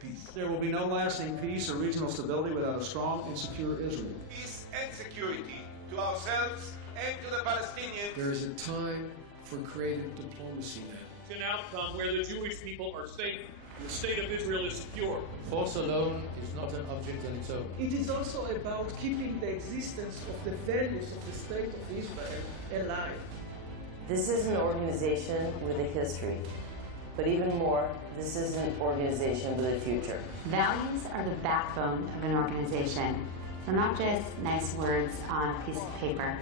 peace. There will be no lasting peace or regional stability without a strong and secure Israel. Peace and security to ourselves and to the Palestinians. There is a time for creative diplomacy now. It's an outcome where the Jewish people are safe and the state of Israel is secure. Force alone is not an object on its own. It is also about keeping the existence of the values of the state of Israel alive. This is an organization with a history, but even more, this is an organization with a future. Values are the backbone of an organization. They're not just nice words on a piece of paper.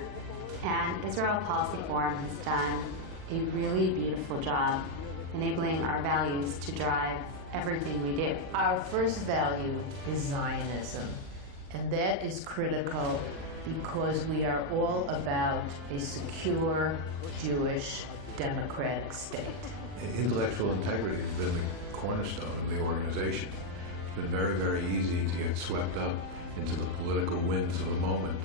And Israel Policy Forum has done a really beautiful job enabling our values to drive everything we do. Our first value is Zionism, and that is critical because we are all about a secure, Jewish, democratic state. Intellectual integrity has been the cornerstone of the organization. It's been very, very easy to get swept up into the political winds of the moment,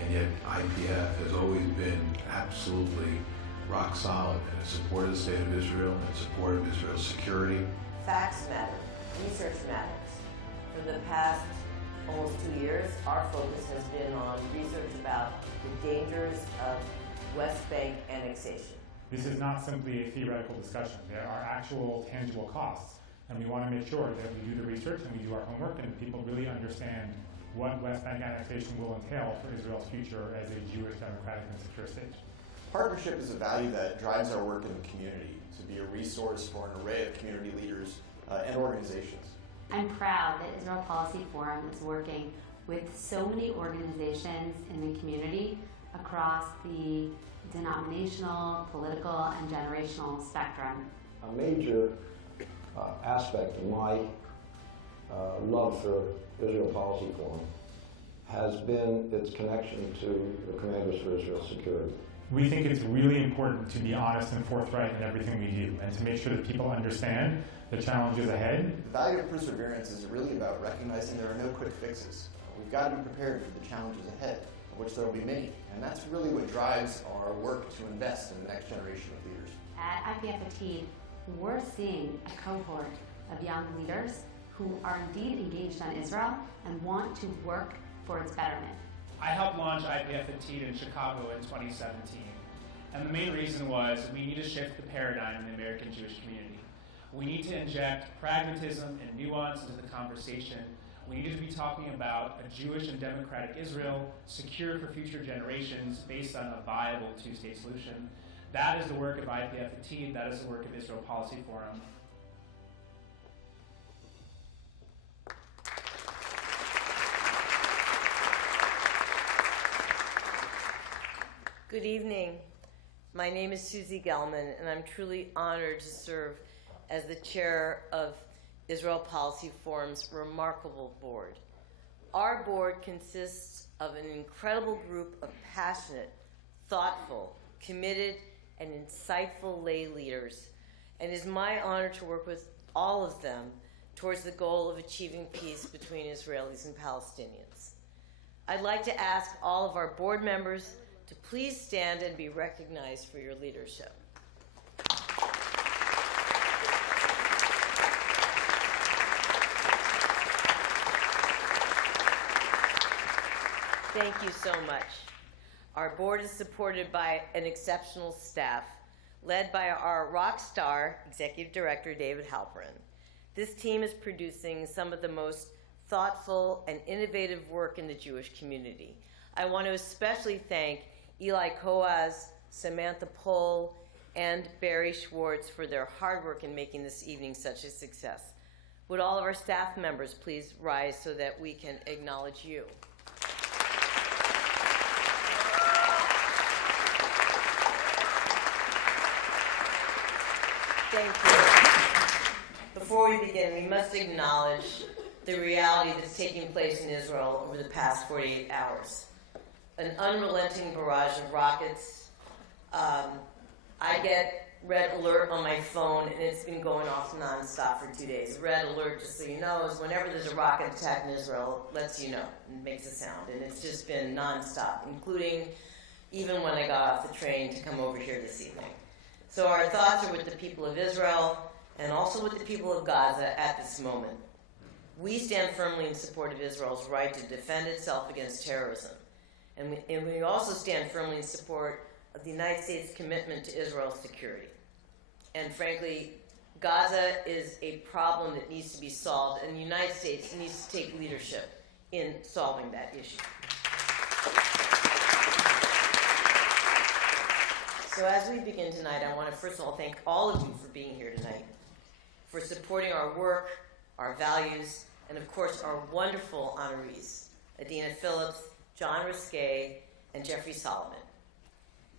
and yet IPF has always been absolutely rock solid in its support of the state of Israel, in support of Israel's security. Facts matter. Research matters. For the past almost 2 years, our focus has been on research about the dangers of West Bank annexation. This is not simply a theoretical discussion. There are actual tangible costs, and we want to make sure that we do the research and we do our homework and people really understand what West Bank annexation will entail for Israel's future as a Jewish, democratic, and secure state. Partnership is a value that drives our work in the community to be a resource for an array of community leaders and organizations. I'm proud that Israel Policy Forum is working with so many organizations in the community across the denominational, political, and generational spectrum. A major aspect of my love for Israel Policy Forum has been its connection to the Commanders for Israel's Security. We think it's really important to be honest and forthright in everything we do and to make sure that people understand the challenges ahead. The value of perseverance is really about recognizing there are no quick fixes. We've got to be prepared for the challenges ahead, of which there will be many. And that's really what drives our work to invest in the next generation of leaders. At IPF Atid, we're seeing a cohort of young leaders who are indeed engaged on Israel and want to work for its betterment. I helped launch IPF Atid in Chicago in 2017, and the main reason was we need to shift the paradigm in the American Jewish community. We need to inject pragmatism and nuance into the conversation. We need to be talking about a Jewish and democratic Israel, secure for future generations, based on a viable two-state solution. That is the work of IPF Atid, that is the work of Israel Policy Forum. Good evening. My name is Susie Gelman, and I'm truly honored to serve as the chair of Israel Policy Forum's remarkable board. Our board consists of an incredible group of passionate, thoughtful, committed, and insightful lay leaders, and it is my honor to work with all of them towards the goal of achieving peace between Israelis and Palestinians. I'd like to ask all of our board members to please stand and be recognized for your leadership. Thank you so much. Our board is supported by an exceptional staff, led by our rock star executive director, David Halperin. This team is producing some of the most thoughtful and innovative work in the Jewish community. I want to especially thank Eli Koaz, Samantha Pohl, and Barry Schwartz for their hard work in making this evening such a success. Would all of our staff members please rise so that we can acknowledge you? Thank you. Before we begin, we must acknowledge the reality that's taking place in Israel over the past 48 hours. An unrelenting barrage of rockets. I get red alert on my phone, and it's been going off nonstop for 2 days. Red alert, just so you know, is whenever there's a rocket attack in Israel, lets you know, and makes a sound. And it's just been nonstop, including even when I got off the train to come over here this evening. So our thoughts are with the people of Israel and also with the people of Gaza at this moment. We stand firmly in support of Israel's right to defend itself against terrorism. And we also stand firmly in support of the United States' commitment to Israel's security. And frankly, Gaza is a problem that needs to be solved, and the United States needs to take leadership in solving that issue. So as we begin tonight, I want to first of all thank all of you for being here tonight, for supporting our work, our values, and of course our wonderful honorees, Adena Phillips, John Ruksay, and Jeffrey Solomon.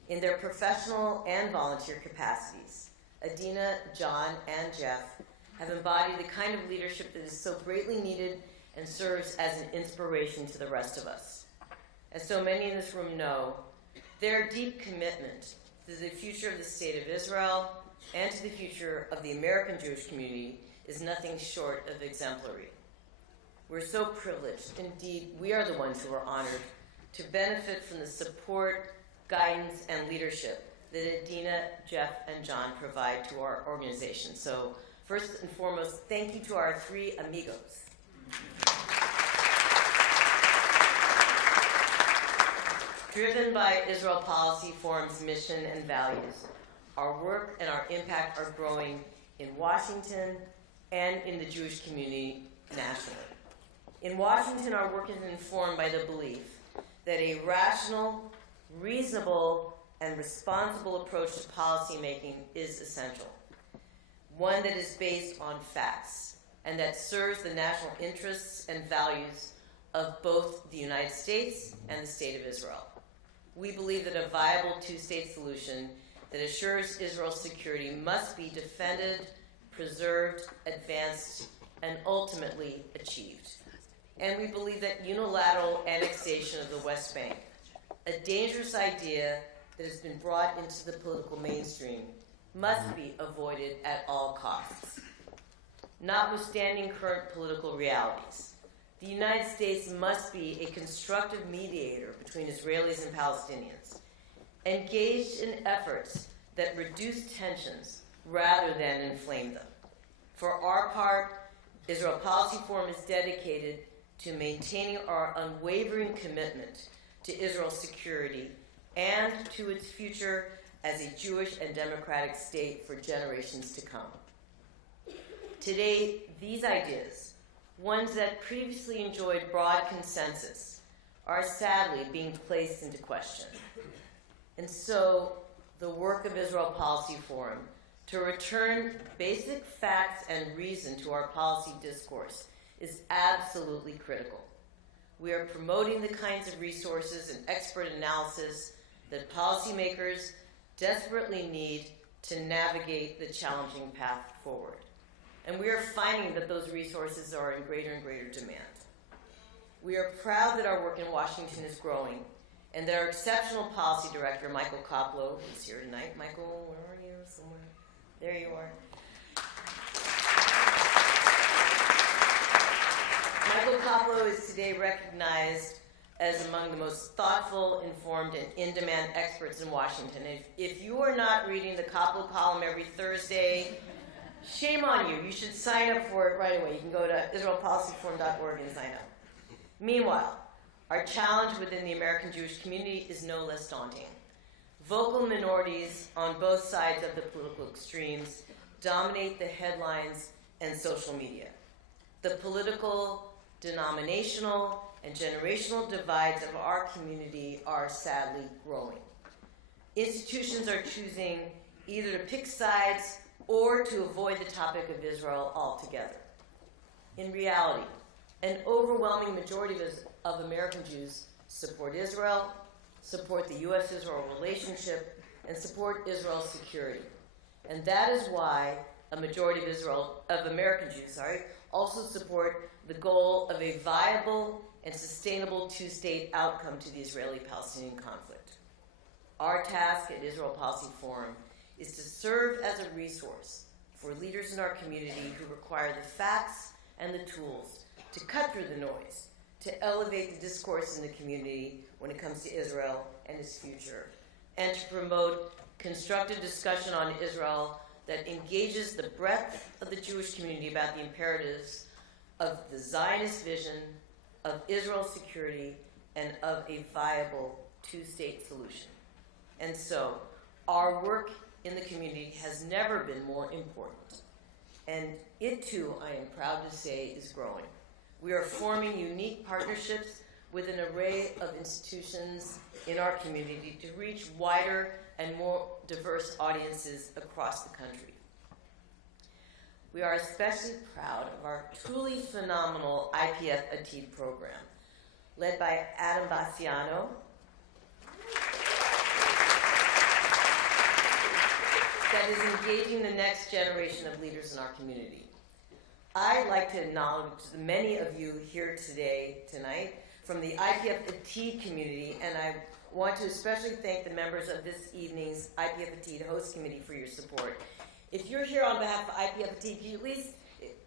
In their professional and volunteer capacities, Adena, John, and Jeff have embodied the kind of leadership that is so greatly needed and serves as an inspiration to the rest of us. As so many in this room know, their deep commitment to the future of the State of Israel and to the future of the American Jewish community is nothing short of exemplary. We're so privileged, indeed, we are the ones who are honored to benefit from the support, guidance, and leadership that Adena, Jeff, and John provide to our organization. So first and foremost, thank you to our three amigos. Driven by Israel Policy Forum's mission and values, our work and our impact are growing in Washington and in the Jewish community nationally. In Washington, our work is informed by the belief that a rational, reasonable, and responsible approach to policymaking is essential, one that is based on facts and that serves the national interests and values of both the United States and the State of Israel. We believe that a viable two-state solution that assures Israel's security must be defended, preserved, advanced, and ultimately achieved. And we believe that unilateral annexation of the West Bank, a dangerous idea that has been brought into the political mainstream, must be avoided at all costs. Notwithstanding current political realities, the United States must be a constructive mediator between Israelis and Palestinians, engaged in efforts that reduce tensions rather than inflame them. For our part, Israel Policy Forum is dedicated to maintaining our unwavering commitment to Israel's security and to its future as a Jewish and democratic state for generations to come. Today, these ideas, ones that previously enjoyed broad consensus, are sadly being placed into question. And so, the work of Israel Policy Forum to return basic facts and reason to our policy discourse is absolutely critical. We are promoting the kinds of resources and expert analysis that policymakers desperately need to navigate the challenging path forward. And we are finding that those resources are in greater and greater demand. We are proud that our work in Washington is growing and that our exceptional policy director, Michael Koplow, is here tonight. Michael, where are you? Somewhere. There you are. Michael Koplow is today recognized as among the most thoughtful, informed, and in-demand experts in Washington. If you are not reading the Koplow column every Thursday, shame on you. You should sign up for it right away. You can go to israelpolicyforum.org and sign up. Meanwhile, our challenge within the American Jewish community is no less daunting. Vocal minorities on both sides of the political extremes dominate the headlines and social media. The political, denominational, and generational divides of our community are sadly growing. Institutions are choosing either to pick sides or to avoid the topic of Israel altogether. In reality, an overwhelming majority of American Jews support Israel, support the U.S.-Israel relationship, and support Israel's security. And that is why a majority of American Jews, also support the goal of a viable and sustainable two-state outcome to the Israeli-Palestinian conflict. Our task at Israel Policy Forum is to serve as a resource for leaders in our community who require the facts and the tools to cut through the noise, to elevate the discourse in the community when it comes to Israel and its future, and to promote constructive discussion on Israel that engages the breadth of the Jewish community about the imperatives of the Zionist vision, of Israel's security, and of a viable two-state solution. And so, our work in the community has never been more important. And it too, I am proud to say, is growing. We are forming unique partnerships with an array of institutions in our community to reach wider and more diverse audiences across the country. We are especially proud of our truly phenomenal IPF Atid program, led by Adam Bassiano, that is engaging the next generation of leaders in our community. I'd like to acknowledge the many of you here tonight, from the IPF Atid community, and I want to especially thank the members of this evening's IPF Atid host committee for your support. If you're here on behalf of IPF Atid, can you at least,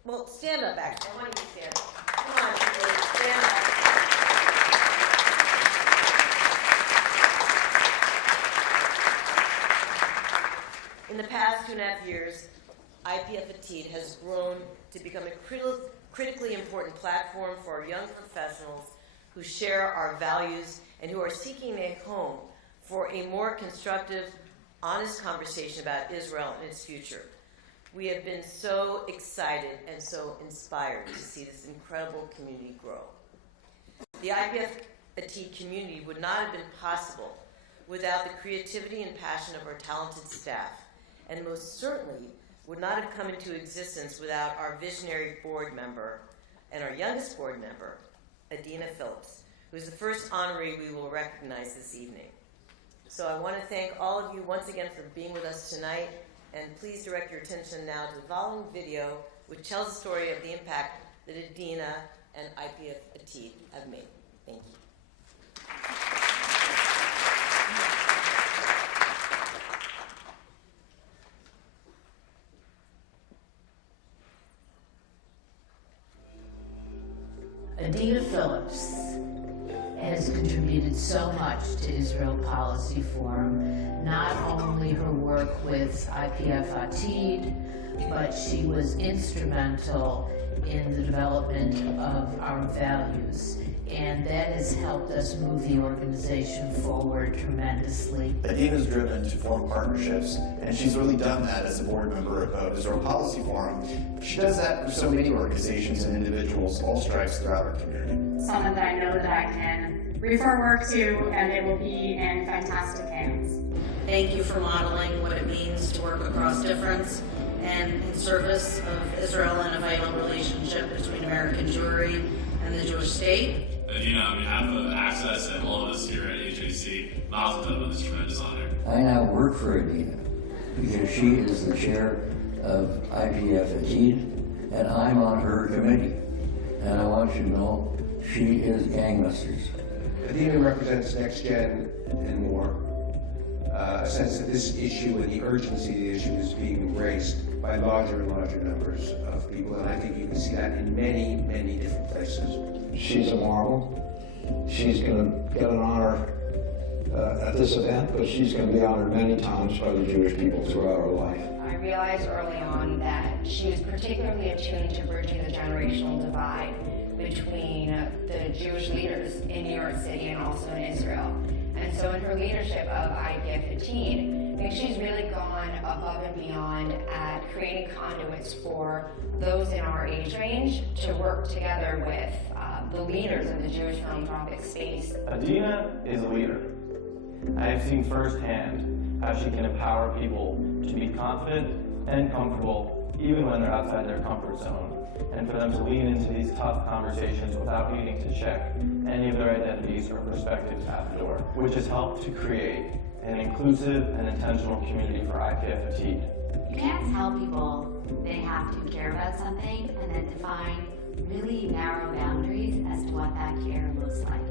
well, stand up actually. I want you to stand up. Come on, please, stand up. In the past 2.5 years, IPF Atid has grown to become a critically important platform for our young professionals who share our values and who are seeking a home for a more constructive, honest conversation about Israel and its future. We have been so excited and so inspired to see this incredible community grow. The IPF Atid community would not have been possible without the creativity and passion of our talented staff, and most certainly would not have come into existence without our visionary board member and our youngest board member, Adena, who is the first honoree we will recognize this evening. So I want to thank all of you once again for being with us tonight, and please direct your attention now to the following video, which tells the story of the impact that Adena and IPF Atid have made. Thank you. Adena Phillips has contributed so much to Israel Policy Forum, not only her work with IPF Atid, but she was instrumental in the development of our values, and that has helped us move the organization forward tremendously. Adena's driven to form partnerships, and she's really done that as a board member of Israel Policy Forum. She does that for so many organizations and individuals, all stripes throughout our community. Someone that I know that I can refer work to, and it will be in fantastic hands. Thank you for modeling what it means to work across difference and in service of Israel and a vital relationship between American Jewry and the Jewish state. Adena, on behalf of Access and all of us here at AJC, mazel tov on this tremendous honor. I now work for Adena because she is the chair of IPF Atid, and I'm on her committee. And I want you to know she is gangbusters. Adena represents Next Gen and more. A sense that this issue and the urgency of the issue is being embraced by larger and larger numbers of people, and I think you can see that in many, many different places. She's a marvel. She's going to get an honor at this event, but she's going to be honored many times by the Jewish people throughout her life. I realized early on that she was particularly attuned to bridging the generational divide between the Jewish leaders in New York City and also in Israel. And so in her leadership of IPF Atid, I think she's really gone above and beyond at creating conduits for those in our age range to work together with the leaders of the Jewish philanthropic space. Adena is a leader. I have seen firsthand how she can empower people to be confident and comfortable even when they're outside their comfort zone, and for them to lean into these tough conversations without needing to check any of their identities or perspectives at the door, which has helped to create an inclusive and intentional community for IPF Atid. You can't tell people they have to care about something and then define really narrow boundaries as to what that care looks like.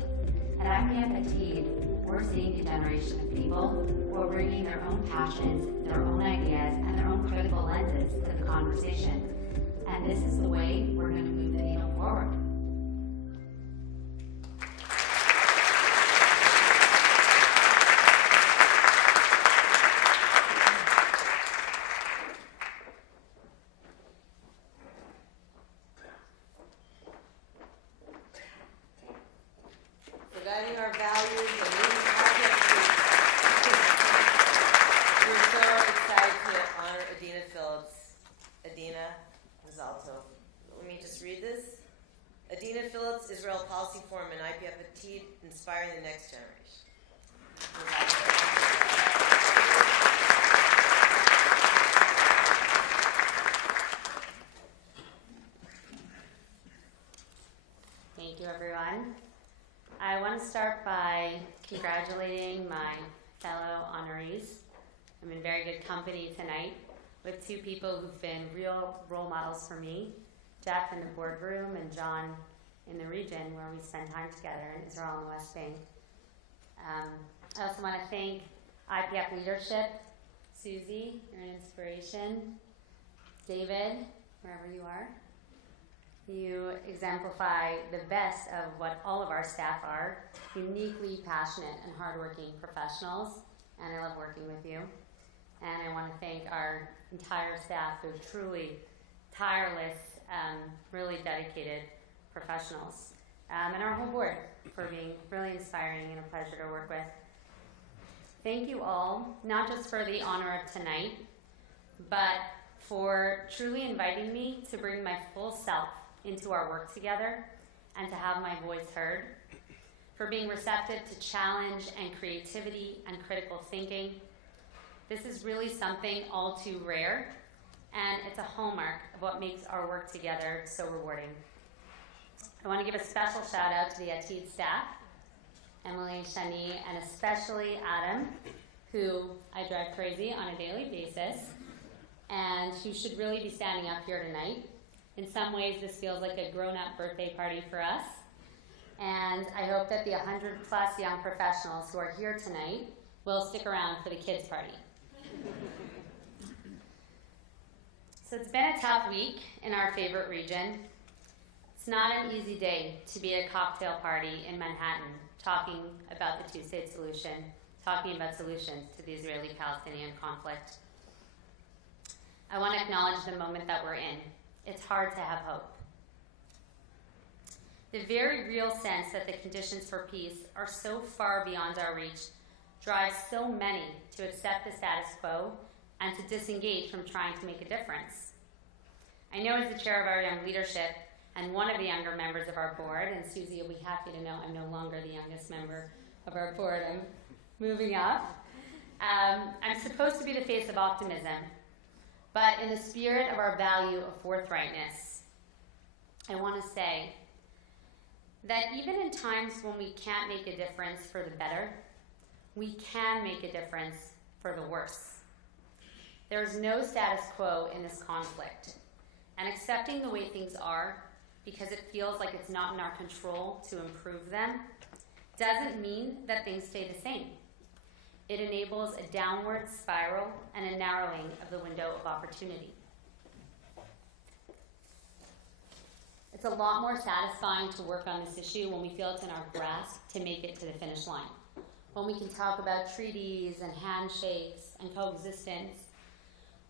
At IPF Atid, we're seeing a generation of people who are bringing their own passions, their own ideas, and their own critical lenses to the conversation. And this is the way we're going to move the needle forward. We're so excited to honor Adena Phillips. Adena is also, let me just read this. Adena Phillips, Israel Policy Forum and IPF Atid, inspiring the next generation. Thank you, everyone. I want to start by congratulating my fellow honorees. I'm in very good company tonight with two people who've been real role models for me, Jeff in the boardroom and John in the region where we spend time together in Israel and the West Bank. I also want to thank IPF leadership, Susie, you're an inspiration, David, wherever you are. You exemplify the best of what all of our staff are, uniquely passionate and hardworking professionals, and I love working with you. And I want to thank our entire staff who are truly tireless, really dedicated professionals, and our whole board for being really inspiring and a pleasure to work with. Thank you all, not just for the honor of tonight, but for truly inviting me to bring my full self into our work together and to have my voice heard, for being receptive to challenge and creativity and critical thinking. This is really something all too rare, and it's a hallmark of what makes our work together so rewarding. I want to give a special shout out to the Atid staff, Emily, Shani, and especially Adam, who I drive crazy on a daily basis, and who should really be standing up here tonight. In some ways, this feels like a grown-up birthday party for us, and I hope that the 100-plus young professionals who are here tonight will stick around for the kids' party. So it's been a tough week in our favorite region. It's not an easy day to be at a cocktail party in Manhattan talking about the two-state solution, talking about solutions to the Israeli-Palestinian conflict. I want to acknowledge the moment that we're in. It's hard to have hope. The very real sense that the conditions for peace are so far beyond our reach drives so many to accept the status quo and to disengage from trying to make a difference. I know as the chair of our young leadership and one of the younger members of our board, and Susie will be happy to know I'm no longer the youngest member of our board, I'm moving up. I'm supposed to be the face of optimism, but in the spirit of our value of forthrightness, I want to say that even in times when we can't make a difference for the better, we can make a difference for the worse. There's no status quo in this conflict, and accepting the way things are because it feels like it's not in our control to improve them doesn't mean that things stay the same. It enables a downward spiral and a narrowing of the window of opportunity. It's a lot more satisfying to work on this issue when we feel it's in our grasp to make it to the finish line. When we can talk about treaties and handshakes and coexistence,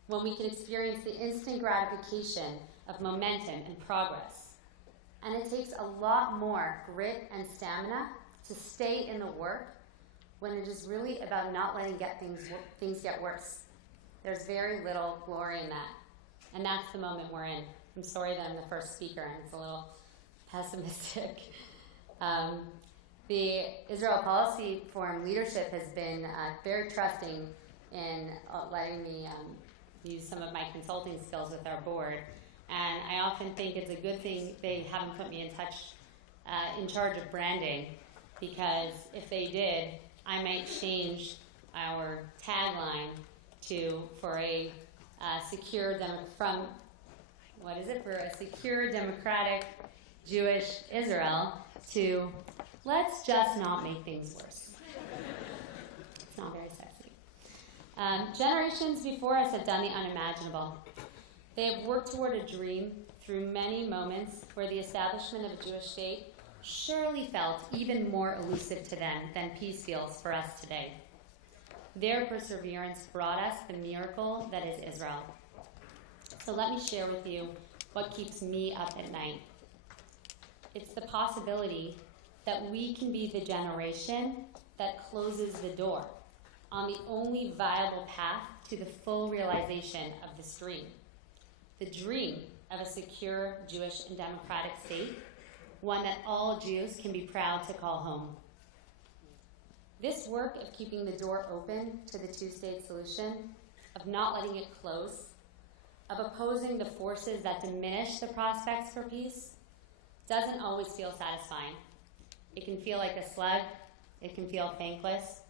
when we can experience the instant gratification of momentum and progress. And it takes a lot more grit and stamina to stay in the work when it is really about not letting things get worse. There's very little glory in that. And that's the moment we're in. I'm sorry that I'm the first speaker and it's a little pessimistic. The Israel Policy Forum leadership has been very trusting in letting me use some of my consulting skills with our board. And I often think it's a good thing they haven't put me in charge of branding, because if they did, I might change our tagline for a secure democratic Jewish Israel to let's just not make things worse. It's not very sexy. Generations before us have done the unimaginable. They have worked toward a dream through many moments where the establishment of a Jewish state surely felt even more elusive to them than peace feels for us today. Their perseverance brought us the miracle that is Israel. So let me share with you what keeps me up at night. It's the possibility that we can be the generation that closes the door on the only viable path to the full realization of this dream, the dream of a secure Jewish and democratic state, one that all Jews can be proud to call home. This work of keeping the door open to the two-state solution, of not letting it close, of opposing the forces that diminish the prospects for peace, doesn't always feel satisfying. It can feel like a slug, it can feel thankless,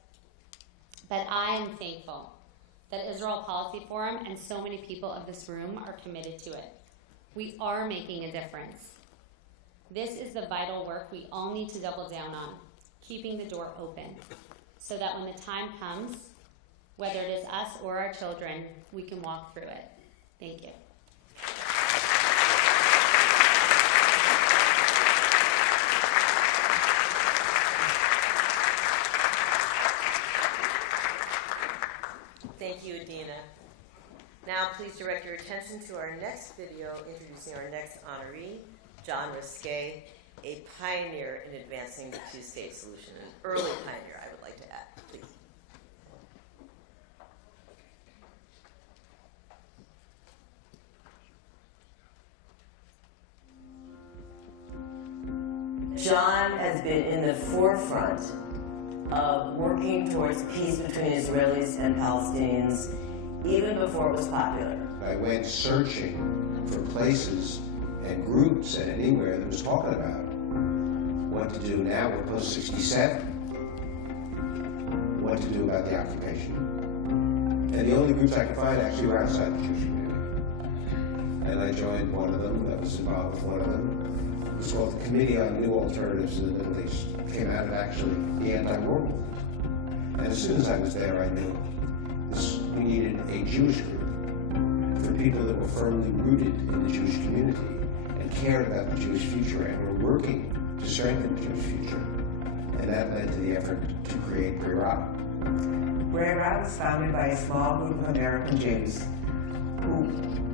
but I am thankful that Israel Policy Forum and so many people of this room are committed to it. We are making a difference. This is the vital work we all need to double down on, keeping the door open, so that when the time comes, whether it is us or our children, we can walk through it. Thank you. Thank you, Adena. Now, please direct your attention to our next video introducing our next honoree, John Ruksay, a pioneer in advancing the two-state solution, an early pioneer, I would like to add. Please. John has been in the forefront of working towards peace between Israelis and Palestinians even before it was popular. I went searching for places and groups and anywhere that was talking about what to do now. We're post-67. What to do about the occupation. And the only groups I could find actually were outside the Jewish community. And I joined one of them, that was involved with one of them. It was called the Committee on New Alternatives in the Middle East. It came out of actually the anti-war movement. And as soon as I was there, I knew we needed a Jewish group for people that were firmly rooted in the Jewish community and cared about the Jewish future and were working to strengthen the Jewish future. And that led to the effort to create Relive. Relive was founded by a small group of American Jews who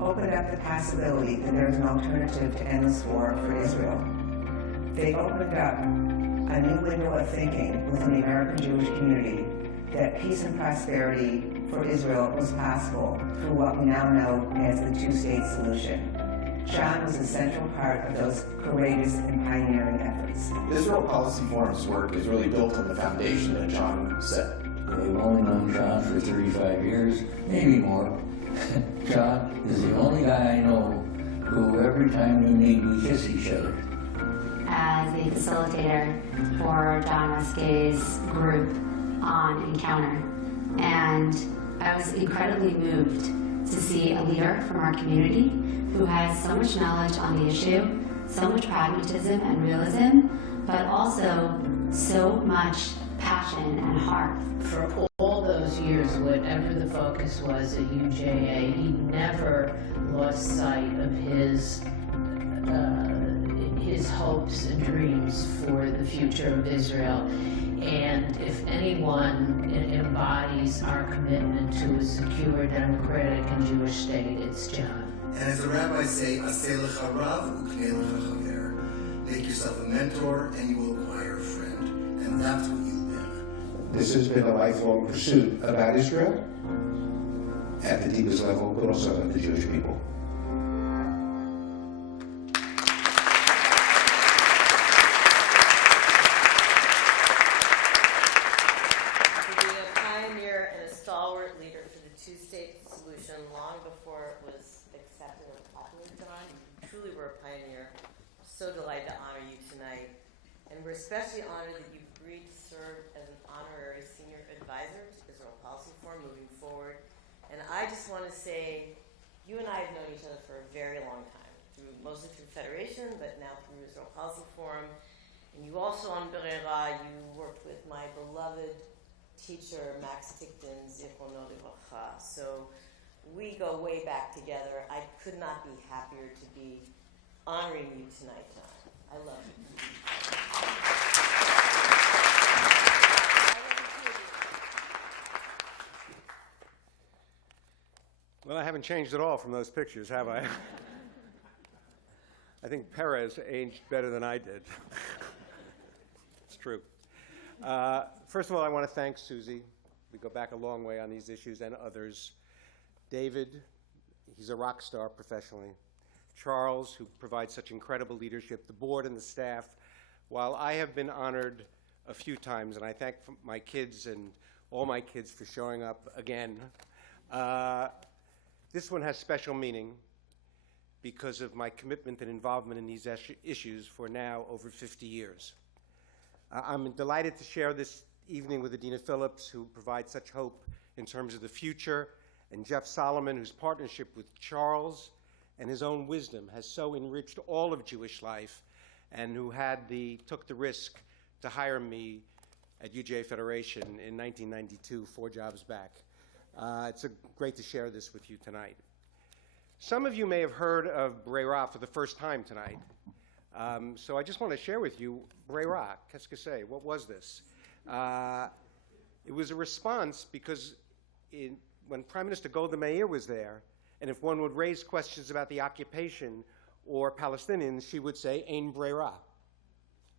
opened up the possibility that there is an alternative to endless war for Israel. They opened up a new window of thinking within the American Jewish community that peace and prosperity for Israel was possible through what we now know as the two-state solution. John was a central part of those courageous and pioneering efforts. Israel Policy Forum's work is really built on the foundation that John set. We've only known John for 35 years, maybe more. John is the only guy I know who every time we meet, we kiss each other. As a facilitator for John Ruksay's group on Encounter, and I was incredibly moved to see a leader from our community who has so much knowledge on the issue, so much pragmatism and realism, but also so much passion and heart. For all those years, whatever the focus was at UJA, he never lost sight of his hopes and dreams for the future of Israel. And if anyone embodies our commitment to a secure, democratic, and Jewish state, it's John. And as the rabbis say, "Aseh lecha rav uknei lecha chaver." Make yourself a mentor, and you will acquire a friend. And that's what you've been. This has been a lifelong pursuit about Israel at the deepest level, but also of the Jewish people. Long before it was accepted and popular, John. You truly were a pioneer. So delighted to honor you tonight. And we're especially honored that you've agreed to serve as an honorary senior advisor to Israel Policy Forum moving forward. And I just want to say, you and I have known each other for a very long time, mostly through Federation, but now through Israel Policy Forum. And you also on Berera, you worked with my beloved teacher, Max Tickton, Zichrono Livracha. So we go way back together. I could not be happier to be honoring you tonight, John. I love you. Well, I haven't changed at all from those pictures, have I? I think Perez aged better than I did. It's true. First of all, I want to thank Susie. We go back a long way on these issues and others. David, he's a rock star professionally. Charles, who provides such incredible leadership, the board and the staff. While I have been honored a few times, and I thank my kids and all my kids for showing up again, this one has special meaning because of my commitment and involvement in these issues for now over 50 years. I'm delighted to share this evening with Adena Phillips, who provides such hope in terms of the future, and Jeff Solomon, whose partnership with Charles and his own wisdom has so enriched all of Jewish life, and who took the risk to hire me at UJA Federation in 1992, 4 jobs back. It's great to share this with you tonight. Some of you may have heard of Brera for the first time tonight. So I just want to share with you, Brera, qu'est-ce que c'est? What was this? It was a response because when Prime Minister Golda Meir was there, and if one would raise questions about the occupation or Palestinians, she would say, Ein Brera.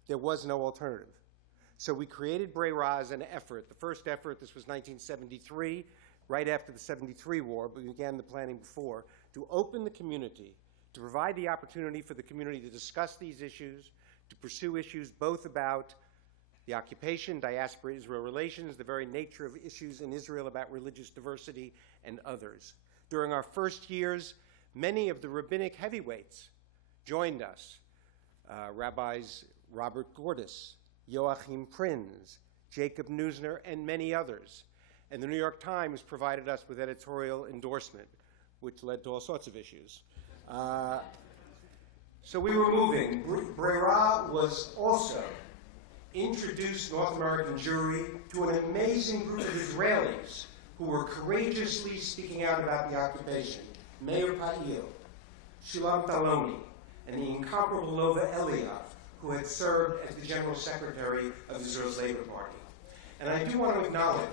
There was no alternative. So we created Brera as an effort. The first effort, this was 1973, right after the 73 war, but we began the planning before, to open the community, to provide the opportunity for the community to discuss these issues, to pursue issues both about the occupation, diaspora-Israel relations, the very nature of issues in Israel about religious diversity, and others. During our first years, many of the rabbinic heavyweights joined us. Rabbis Robert Gordis, Joachim Prinz, Jacob Neusner, and many others. And the New York Times provided us with editorial endorsement, which led to all sorts of issues. So we were moving. Brera was also introduced North American Jewry to an amazing group of Israelis who were courageously speaking out about the occupation. Meir Pa'il, Shulam Taloni, and the incomparable Lova Eliav, who had served as the General Secretary of Israel's Labor Party. And I do want to acknowledge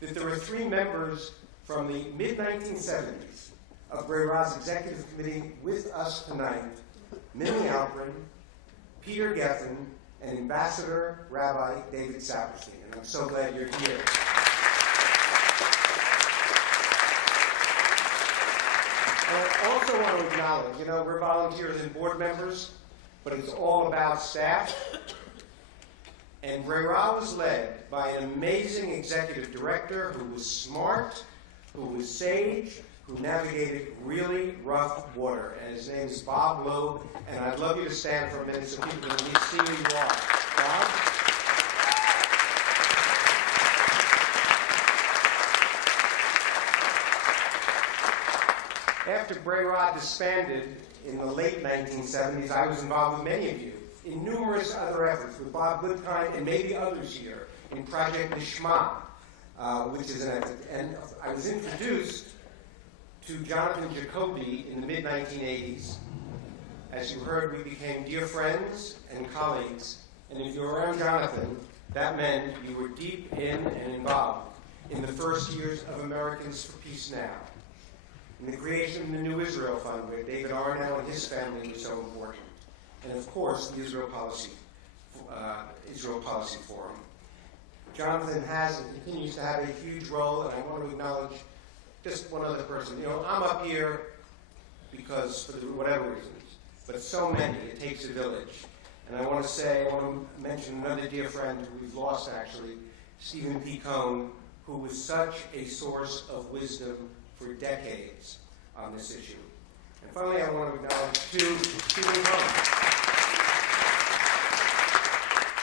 that there are 3 members from the mid-1970s of Brera's Executive Committee with us tonight, Mimi Halperin, Peter Geffen, and Ambassador Rabbi David Saperstein. And I'm so glad you're here. And I also want to acknowledge, we're volunteers and board members, but it's all about staff. And Brera was led by an amazing executive director who was smart, who was sage, who navigated really rough water. And his name is Bob Loeb. And I'd love you to stand for a minute so people can at least see who you are. Bob? After Brera disbanded in the late 1970s, I was involved with many of you in numerous other efforts with Bob Goodkind and maybe others here in Project Nishma, which is an effort. And I was introduced to Jonathan Jacoby in the mid-1980s. As you heard, we became dear friends and colleagues. And if you were around Jonathan, that meant you were deep in and involved in the first years of Americans for Peace Now, in the creation of the New Israel Fund, where David Arnell and his family were so important, and of course, the Israel Policy Forum. Jonathan has and continues to have a huge role, and I want to acknowledge just one other person. I'm up here because for whatever reasons, but so many, it takes a village. And I want to mention another dear friend who we've lost actually, Stephen P. Cohn, who was such a source of wisdom for decades on this issue. And finally, I want to acknowledge Stephen Cohn.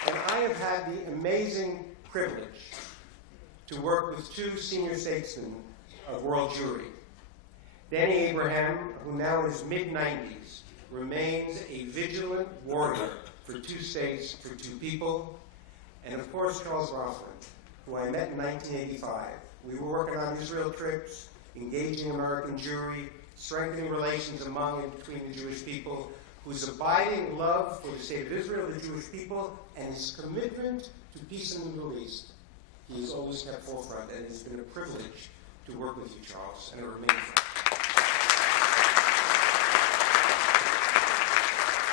And I have had the amazing privilege to work with 2 senior statesmen of world Jewry. Danny Abraham, who now in his mid-90s remains a vigilant warrior for 2 states, for 2 people, and of course Charles Rothman, who I met in 1985. We were working on Israel trips, engaging American Jewry, strengthening relations among and between the Jewish people, whose abiding love for the state of Israel, the Jewish people, and his commitment to peace in the Middle East, he has always kept forefront, and it's been a privilege to work with you, Charles, and it remains that.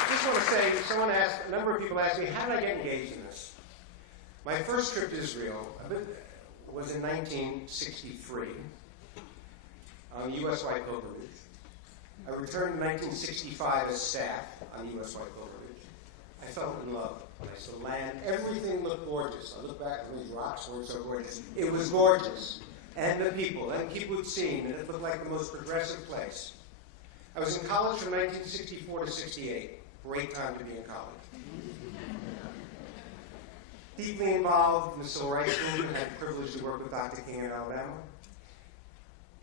I just want to say, a number of people asked me, how did I get engaged in this? My first trip to Israel was in 1963 on the U.S.-wide pilgrimage. I returned in 1965 as staff on the U.S.-wide pilgrimage. I fell in love when I saw land. Everything looked gorgeous. I look back and these rocks weren't so gorgeous. It was gorgeous. And the people, and kibbutz scene, and it looked like the most progressive place. I was in college from 1964 to 68. Great time to be in college. Deeply involved in the civil rights movement, had the privilege to work with Dr. King in Alabama,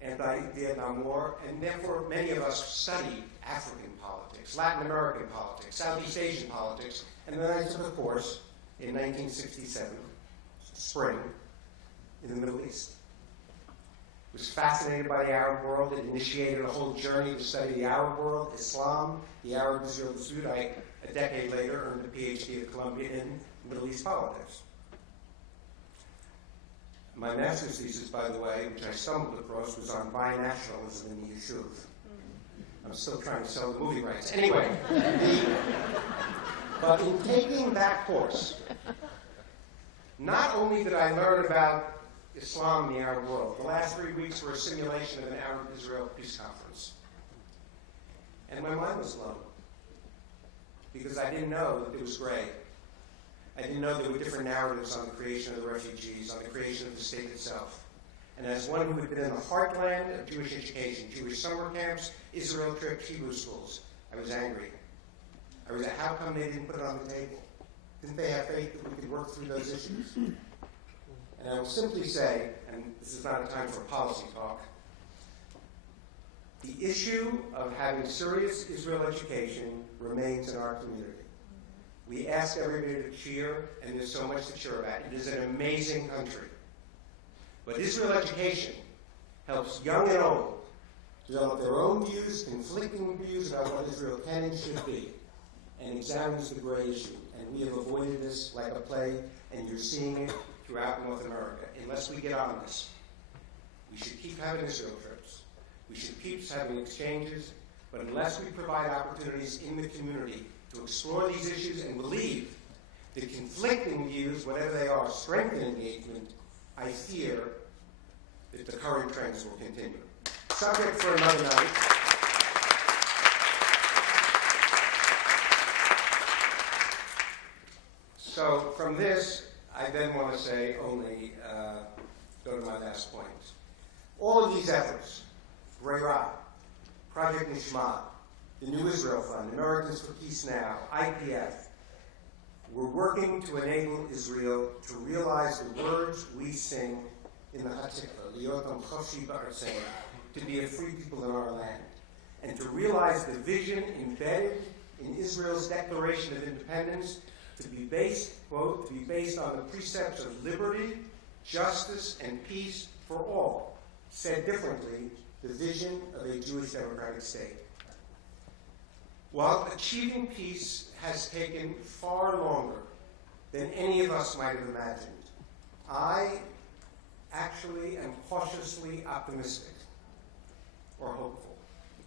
anti-Vietnam War, and therefore many of us studied African politics, Latin American politics, Southeast Asian politics, and then I took a course in 1967, spring, in the Middle East. I was fascinated by the Arab world. It initiated a whole journey to study the Arab world, Islam, the Arab-Israel dispute. I, a decade later, earned a PhD at Columbia in Middle East politics. My master's thesis, by the way, which I stumbled across, was on binationalism in the Yishuv. I'm still trying to sell the movie rights. Anyway, but in taking that course, not only did I learn about Islam in the Arab world, the last 3 weeks were a simulation of an Arab-Israel peace conference. And my mind was blown, because I didn't know that it was gray. I didn't know there were different narratives on the creation of the refugees, on the creation of the state itself. And as one who had been in the heartland of Jewish education, Jewish summer camps, Israel trips, Hebrew schools, I was angry. I was, how come they didn't put it on the table? Didn't they have faith that we could work through those issues? And I will simply say, and this is not a time for policy talk, the issue of having serious Israel education remains in our community. We ask everybody to cheer, and there's so much to cheer about. It is an amazing country. But Israel education helps young and old develop their own views, conflicting views about what Israel can and should be, and examines the gray issue. And we have avoided this like a plague, and you're seeing it throughout North America. Unless we get on this, we should keep having Israel trips. We should keep having exchanges, but unless we provide opportunities in the community to explore these issues and believe the conflicting views, whatever they are, strengthen engagement, I fear that the current trends will continue. Subject for another night. So from this, I then want to say only, go to my last point. All of these efforts, Relive, Project Nishma, the New Israel Fund, Americans for Peace Now, IPF, we're working to enable Israel to realize the words we sing in the Hatikva, Liyotam Chofshi Ba'artzei, to be a free people in our land, and to realize the vision embedded in Israel's Declaration of Independence to be based, quote, to be based on the precepts of liberty, justice, and peace for all. Said differently, the vision of a Jewish democratic state. While achieving peace has taken far longer than any of us might have imagined, I actually am cautiously optimistic, or hopeful,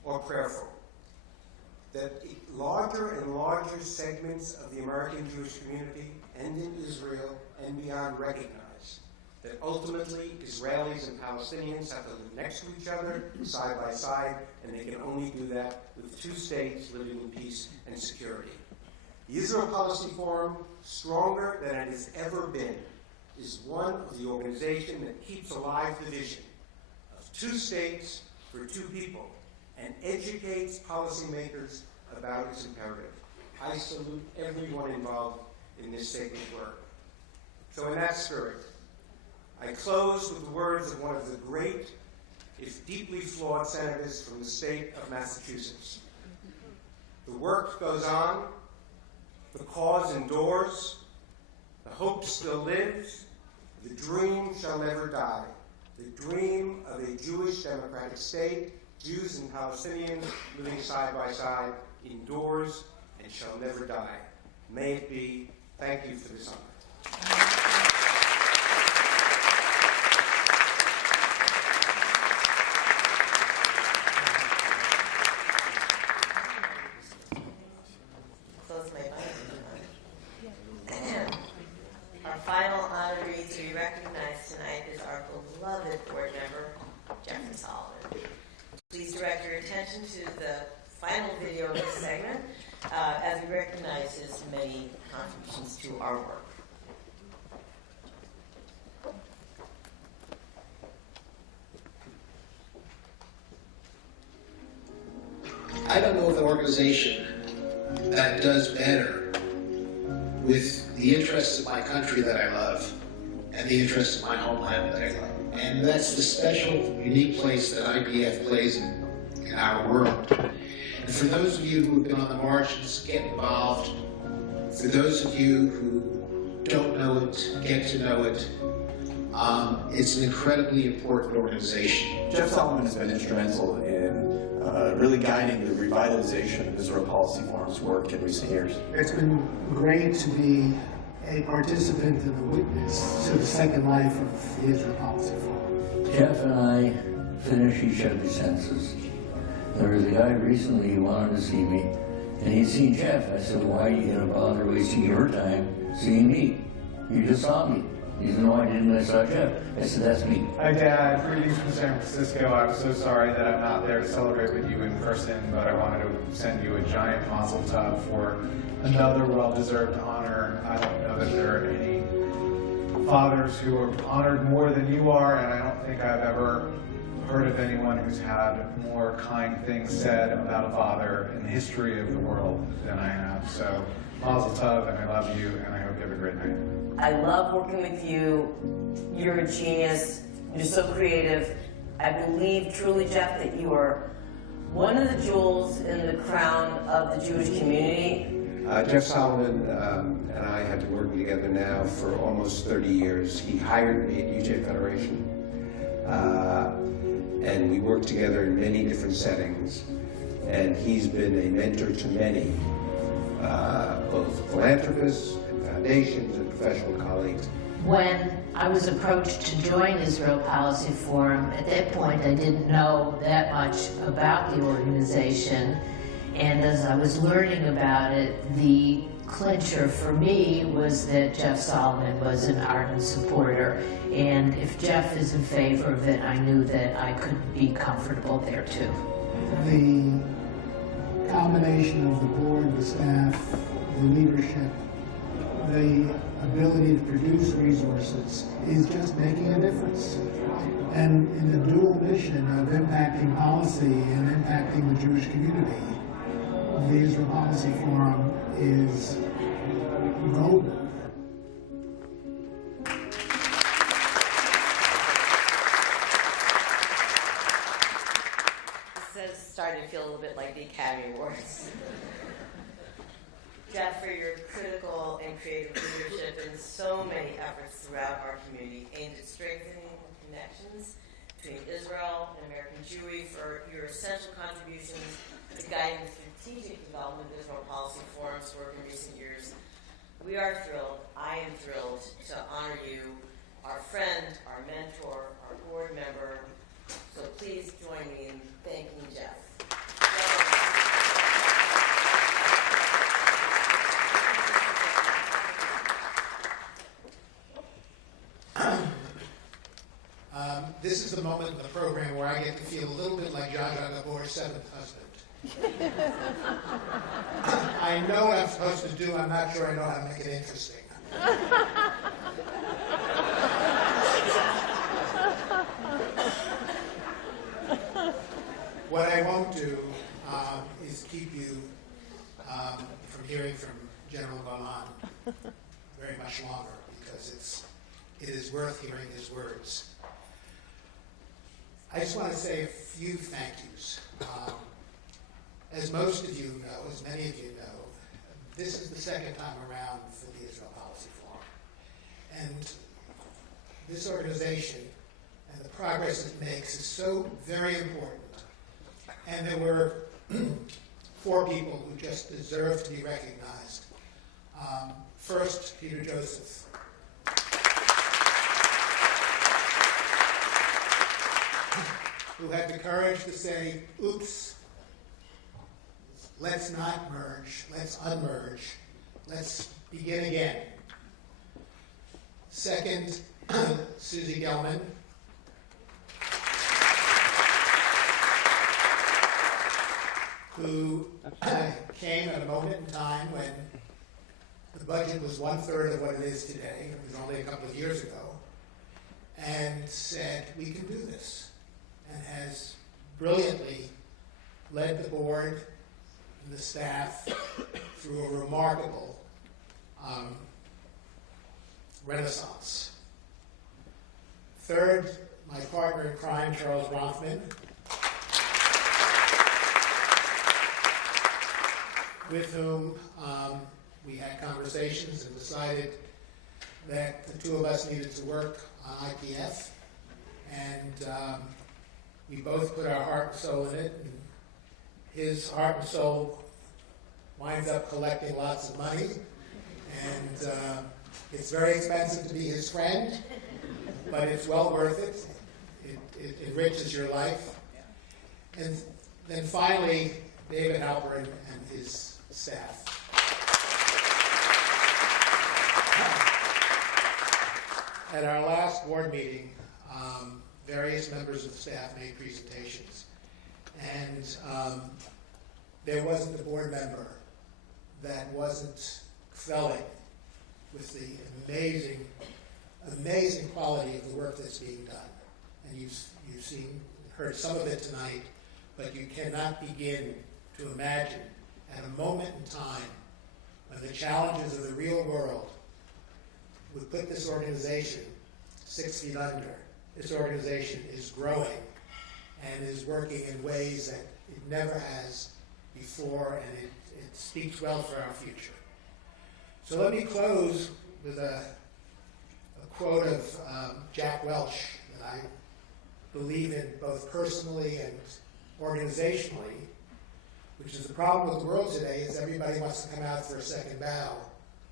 or prayerful, that larger and larger segments of the American Jewish community and in Israel and beyond recognize that ultimately Israelis and Palestinians have to live next to each other, side by side, and they can only do that with two states living in peace and security. The Israel Policy Forum, stronger than it has ever been, is one of the organizations that keeps alive the vision of two states for two people and educates policymakers about its imperative. I salute everyone involved in this sacred work. So in that spirit, I close with the words of one of the great, if deeply flawed senators from the state of Massachusetts. The work goes on, the cause endures, the hope still lives, the dream shall never die. The dream of a Jewish democratic state, Jews and Palestinians living side by side, endures and shall never die. May it be. Thank you for this honor. Our final tonight is our beloved board member, Jeffrey Solomon. Please direct your attention to the final video of this segment as we recognize his many contributions to our work. I don't know of an organization that does better with the interests of my country that I love and the interests of my homeland that I love. And that's the special, unique place that IPF plays in our world. And for those of you who have been on the margins, get involved. For those of you who don't know it, get to know it. It's an incredibly important organization. Jeff Solomon has been instrumental in really guiding the revitalization of Israel Policy Forum's work in recent years. It's been great to be a participant and a witness to the second life of the Israel Policy Forum. Jeff and I finish each other's sentences. There was a guy recently who wanted to see me, and he'd seen Jeff. I said, why are you going to bother wasting your time seeing me? You just saw me. He said, no, I didn't. I saw Jeff. I said, that's me. Hi, Dad. Greetings from San Francisco. I'm so sorry that I'm not there to celebrate with you in person, but I wanted to send you a giant mazel tov for another well-deserved honor. I don't know that there are any fathers who are honored more than you are, and I don't think I've ever heard of anyone who's had more kind things said about a father in the history of the world than I have. So, mazel tov, and I love you, and I hope you have a great night. I love working with you. You're a genius. You're so creative. I believe truly, Jeff, that you are one of the jewels in the crown of the Jewish community. Jeff Solomon and I have been working together now for almost 30 years. He hired me at UJ Federation, and we worked together in many different settings. And he's been a mentor to many, both philanthropists, foundations, and professional colleagues. When I was approached to join Israel Policy Forum, at that point I didn't know that much about the organization, and as I was learning about it, the clincher for me was that Jeff Solomon was an ardent supporter, and if Jeff is in favor of it, I knew that I could be comfortable there too. The combination of the board, the staff, the leadership, the ability to produce resources is just making a difference. And in the dual mission of impacting policy and impacting the Jewish community, the Israel Policy Forum is golden. This is starting to feel a little bit like the Academy Awards. Jeff, for your critical and creative leadership in so many efforts throughout our community aimed at strengthening connections between Israel and American Jewry, for your essential contributions to guiding the strategic development of Israel Policy Forum's work in recent years. We are thrilled, I am thrilled, to honor you, our friend, our mentor, our board member. So please join me in thanking Jeff. This is the moment in the program where I get to feel a little bit like Zsa Zsa Gabor's seventh husband. I know what I'm supposed to do. I'm not sure I know how to make it interesting. What I won't do is keep you from hearing from General Golan very much longer, because it is worth hearing his words. I just want to say a few thank yous. As most of you know, as many of you know, this is the second time around for the Israel Policy Forum. And this organization and the progress it makes is so very important. And there were 4 people who just deserve to be recognized. First, Peter Joseph. Who had the courage to say, oops, let's not merge, let's unmerge, let's begin again. Second, Susie Gelman, who came at a moment in time when the budget was 1/3 of what it is today. It was only a couple of years ago, and said, we can do this, and has brilliantly led the board and the staff through a remarkable renaissance. Third, my partner in crime, Charles Bronfman, with whom we had conversations and decided that the two of us needed to work on IPF, and we both put our heart and soul in it, and his heart and soul winds up collecting lots of money, and it's very expensive to be his friend, but it's well worth it. It enriches your life. And then finally, David Halperin and his staff. At our last board meeting, various members of the staff made presentations, and there wasn't a board member that wasn't felling with the amazing quality of the work that's being done. And you've heard some of it tonight, but you cannot begin to imagine at a moment in time when the challenges of the real world would put this organization 6 feet under. This organization is growing and is working in ways that it never has before, and it speaks well for our future. So let me close with a quote of Jack Welch that I believe in both personally and organizationally, which is the problem with the world today is everybody wants to come out for a second bow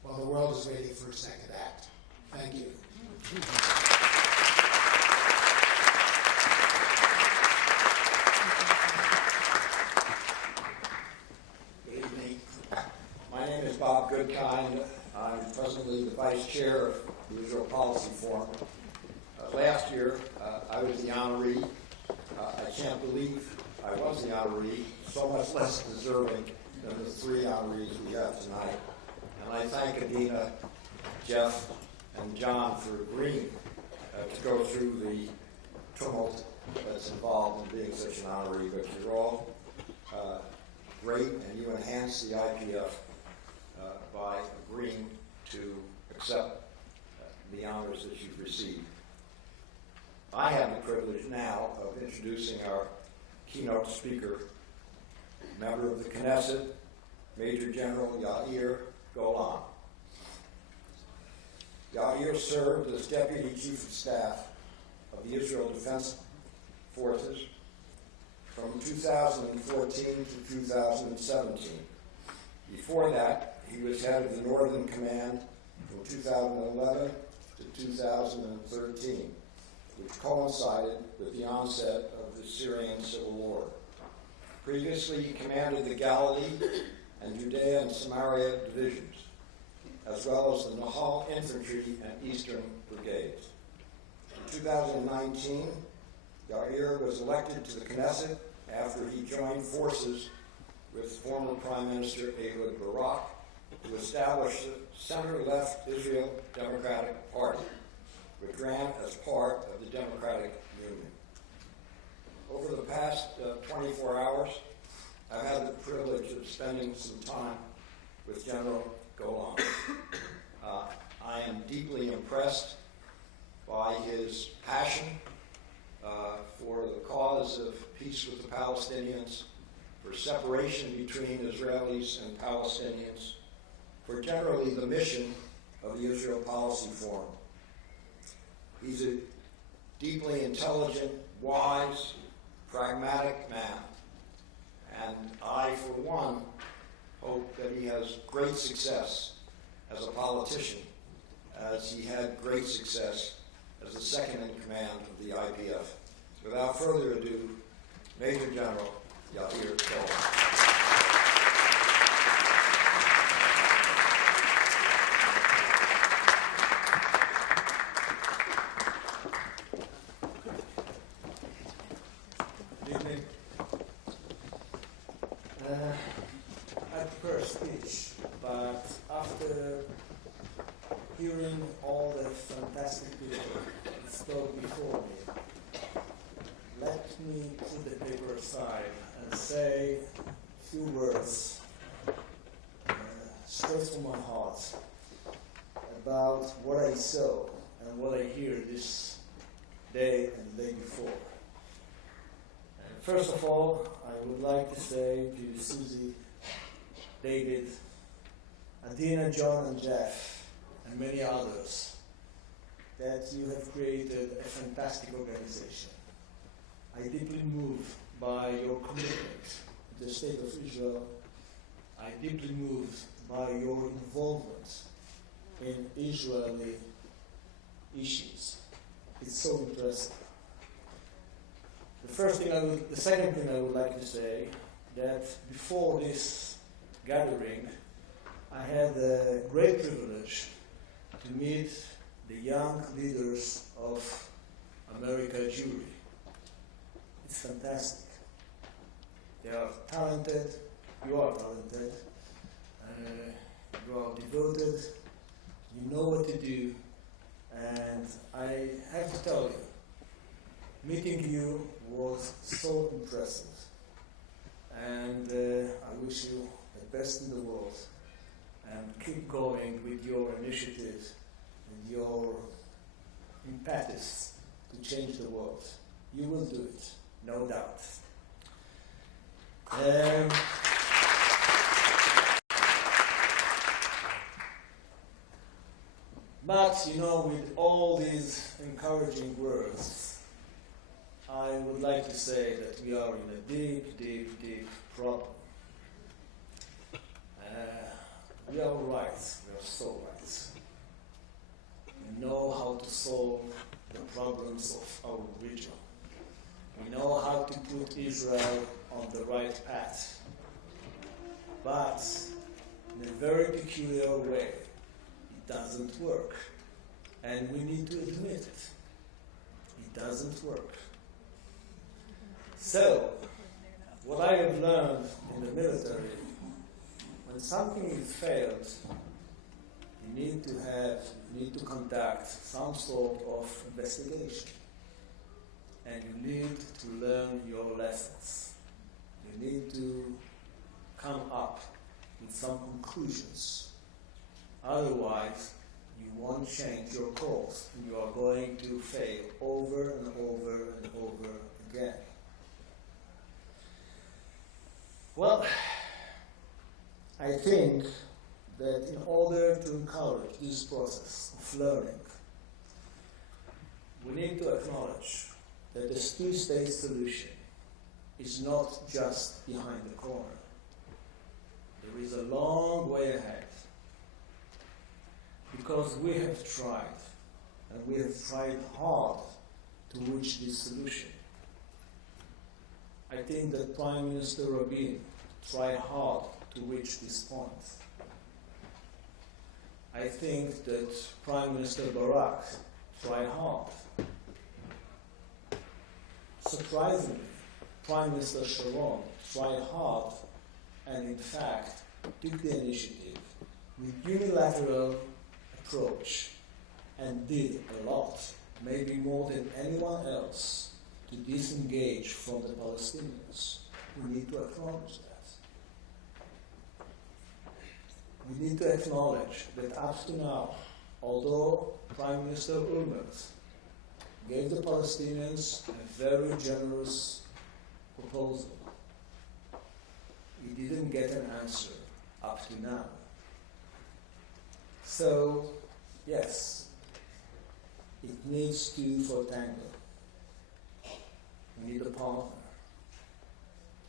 while the world is waiting for a second act. Thank you. Good evening. My name is Bob Goodkind. I'm presently the Vice Chair of the Israel Policy Forum. Last year, I was the honoree. I can't believe I was the honoree, so much less deserving than the 3 honorees we have tonight. And I thank Adena, Jeff, and John for agreeing to go through the tumult that's involved in being such an honoree. But you're all great, and you enhance the IPF by agreeing to accept the honors that you've received. I have the privilege now of introducing our keynote speaker, member of the Knesset, Major General Yair Golan. Yair served as Deputy Chief of Staff of the Israel Defense Forces from 2014 to 2017. Before that, he was head of the Northern Command from 2011 to 2013, which coincided with the onset of the Syrian civil war. Previously, he commanded the Galilee and Judea and Samaria divisions, as well as the Nahal Infantry and Eastern Brigades. In 2019, Yair was elected to the Knesset after he joined forces with former Prime Minister Ehud Barak to establish the center-left Israel Democratic Party, which ran as part of the Democratic Union. Over the past 24 hours, I've had the privilege of spending some time with General Golan. I am deeply impressed by his passion for the cause of peace with the Palestinians, for separation between Israelis and Palestinians, for generally the mission of the Israel Policy Forum. He's a deeply intelligent, wise, pragmatic man, and I, for one, hope that he has great success as a politician, as he had great success as the second in command of the IPF. Without further ado, Major General Yair Golan. evening. I prepared a speech, but after hearing all the fantastic people that spoke before me, let me put the paper aside and say a few words straight from my heart about what I saw and what I hear this day and the day before. First of all, I would like to say to Susie, David, Adena, John, and Jeff, and many others, that you have created a fantastic organization. I deeply moved by your commitment to the state of Israel. I deeply moved by your involvement in Israeli issues. It's so impressive. The second thing I would like to say, that before this gathering, I had the great privilege to meet the young leaders of America Jewry. It's fantastic. They are talented, you are talented, you are devoted, you know what to do, and I have to tell you, meeting you was so impressive, and I wish you the best in the world, and keep going with your initiative and your impetus to change the world. You will do it, no doubt. But, you know, with all these encouraging words, I would like to say that we are in a deep, deep, deep problem. We are right, we are so right. We know how to solve the problems of our region. We know how to put Israel on the right path. But in a very peculiar way, it doesn't work. And we need to admit it. It doesn't work. So, what I have learned in the military, when something is failed, you need to conduct some sort of investigation. And you need to learn your lessons. You need to come up with some conclusions. Otherwise, you won't change your course, and you are going to fail over and over and over again. Well, I think that in order to encourage this process of learning, we need to acknowledge that the two-state solution is not just behind the corner. There is a long way ahead, because we have tried, and we have tried hard to reach this solution. I think that Prime Minister Rabin tried hard to reach this point. I think that Prime Minister Barak tried hard. Surprisingly, Prime Minister Sharon tried hard and in fact took the initiative with unilateral approach and did a lot, maybe more than anyone else, to disengage from the Palestinians. We need to acknowledge that. We need to acknowledge that up to now, although Prime Minister Olmert gave the Palestinians a very generous proposal, he didn't get an answer up to now. So, yes, it needs two for tango. We need a partner.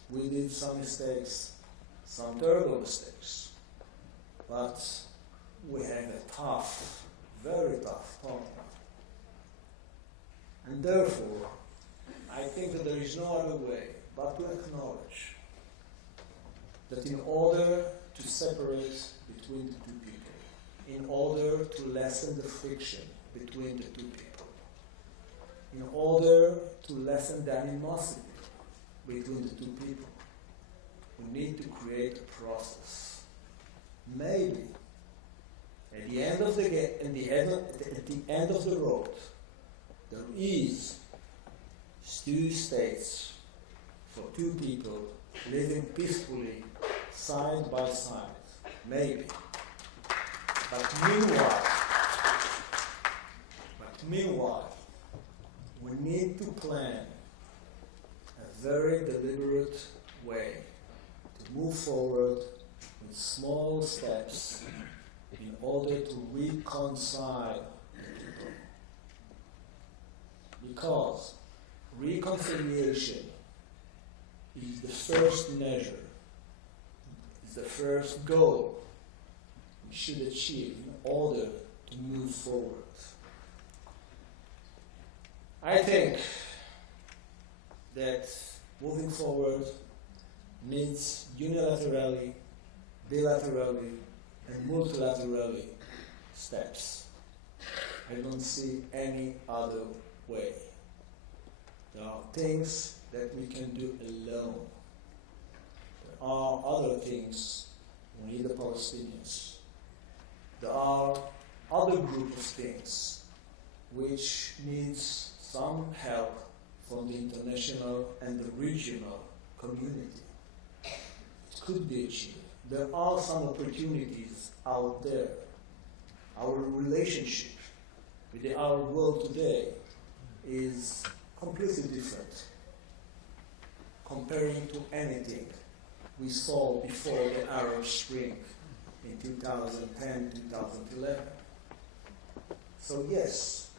We did some mistakes, some terrible mistakes, but we have a tough, very tough partner. And therefore, I think that there is no other way but to acknowledge that in order to separate between the two people, in order to lessen the friction between the two people, in order to lessen the animosity between the two people. We need to create a process. Maybe at the end of the end of the road, there is two states for two people living peacefully side by side. Maybe. But meanwhile, we need to plan a very deliberate way to move forward with small steps in order to reconcile the people. Because reconciliation is the first measure, is the first goal we should achieve in order to move forward. I think that moving forward means unilaterally, bilaterally, and multilaterally steps. I don't see any other way. There are things that we can do alone. There are other things we need the Palestinians. There are other group of things which needs some help from the international and the regional community. It could be achieved. There are some opportunities out there. Our relationship with the Arab world today is completely different comparing to anything we saw before the Arab Spring in 2010, 2011. So yes,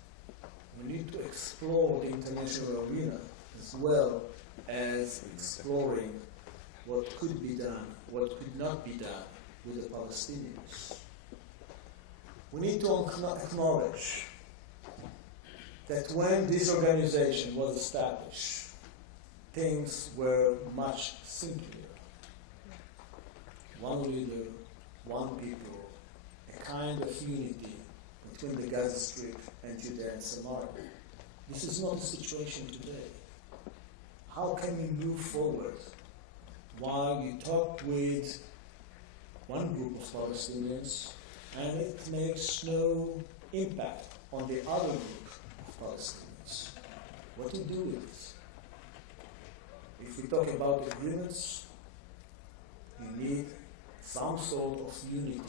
we need to explore the international arena as well as exploring what could be done, what could not be done with the Palestinians. We need to acknowledge that when this organization was established, things were much simpler. One leader, one people, a kind of unity between the Gaza Strip and Judea and Samaria. This is not the situation today. How can we move forward while you talk with one group of Palestinians and it makes no impact on the other group of Palestinians? What to do with it? If we talk about agreements, you need some sort of unity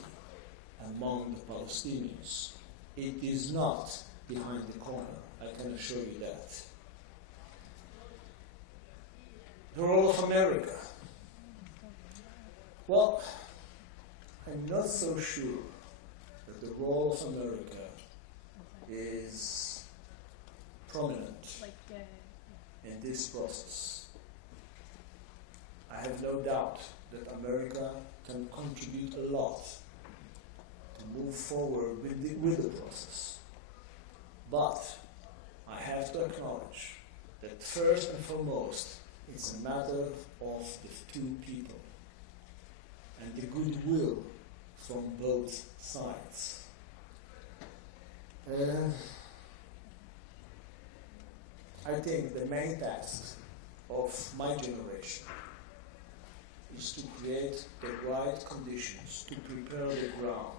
among the Palestinians. It is not behind the corner, I can assure you that. The role of America. Well, I'm not so sure that the role of America is prominent in this process. I have no doubt that America can contribute a lot to move forward with the process. But I have to acknowledge that first and foremost, it's a matter of the two people and the goodwill from both sides. I think the main task of my generation is to create the right conditions to prepare the ground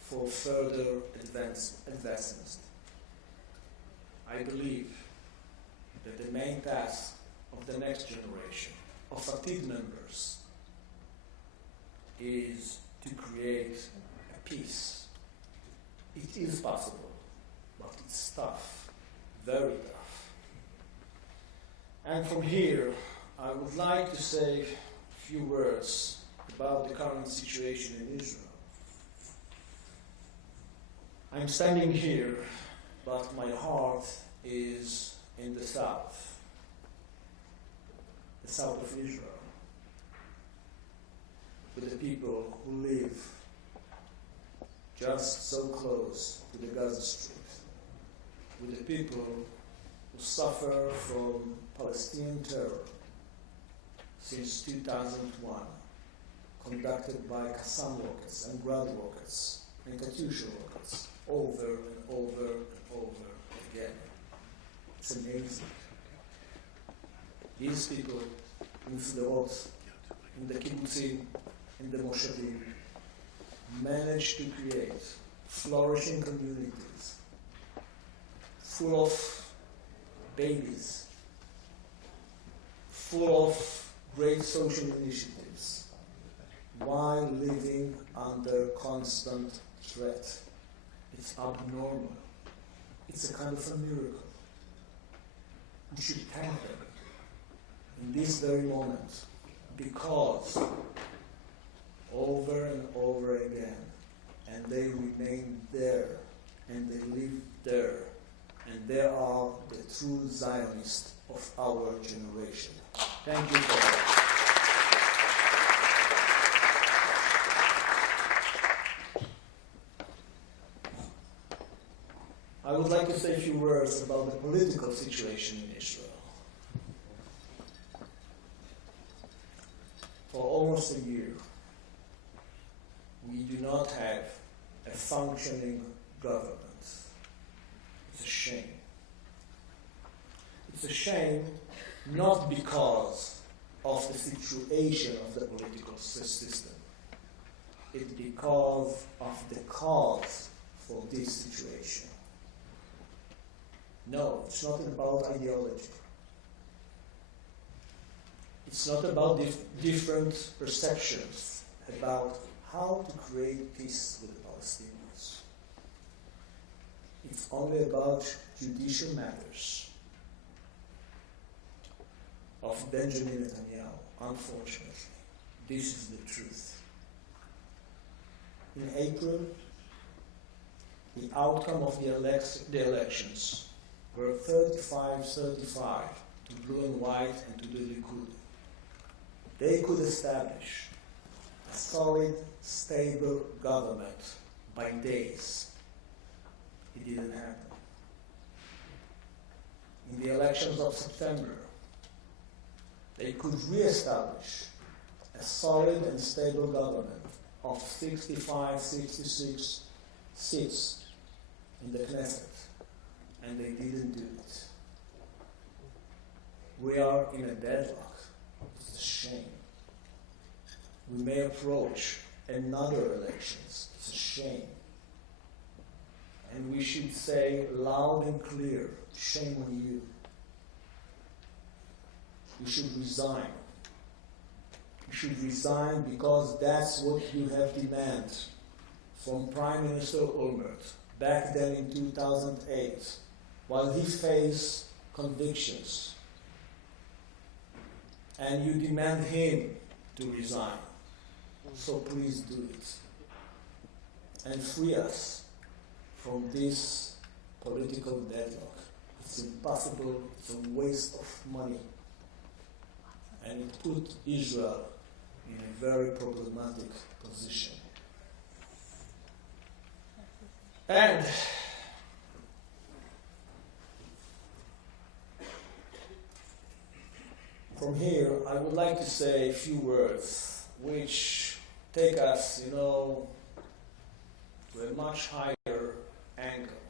for further advancements. I believe that the main task of the next generation of Atid members is to create a peace. It is possible, but it's tough, very tough. And from here, I would like to say a few words about the current situation in Israel. I'm standing here, but my heart is in the south of Israel, with the people who live just so close to the Gaza Strip, with the people who suffer from Palestinian terror since 2001, conducted by Qassam rockets and Grad rockets and Katyusha rockets over and over and over again. It's amazing. these people in Sderot, in the kibbutzim, in the moshavim, managed to create flourishing communities full of babies, full of great social initiatives, while living under constant threat. It's abnormal. It's a kind of a miracle. We should thank them in this very moment, because over and over again, and they remain there, and they live there, and they are the true Zionists of our generation. Thank you for that. I would like to say a few words about the political situation in Israel. For almost a year, we do not have a functioning government. It's a shame. It's a shame not because of the situation of the political system. It's because of the cause for this situation. No, it's not about ideology. It's not about different perceptions about how to create peace with the Palestinians. It's only about judicial matters of Benjamin Netanyahu, unfortunately. This is the truth. In April, the outcome of the elections were 35-35 to Blue and White and to the Likud. They could establish a solid, stable government by days. It didn't happen. In the elections of September, they could re-establish a solid and stable government of 65-66 seats in the Knesset, and they didn't do it. We are in a deadlock. It's a shame. We may approach another elections. It's a shame. And we should say loud and clear, shame on you. You should resign. You should resign because that's what you have demanded from Prime Minister Olmert back then in 2008, while he faced convictions. And you demand him to resign. So please do it. And free us from this political deadlock. It's impossible, it's a waste of money. And it put Israel in a very problematic position. And from here, I would like to say a few words which take us, to a much higher angle.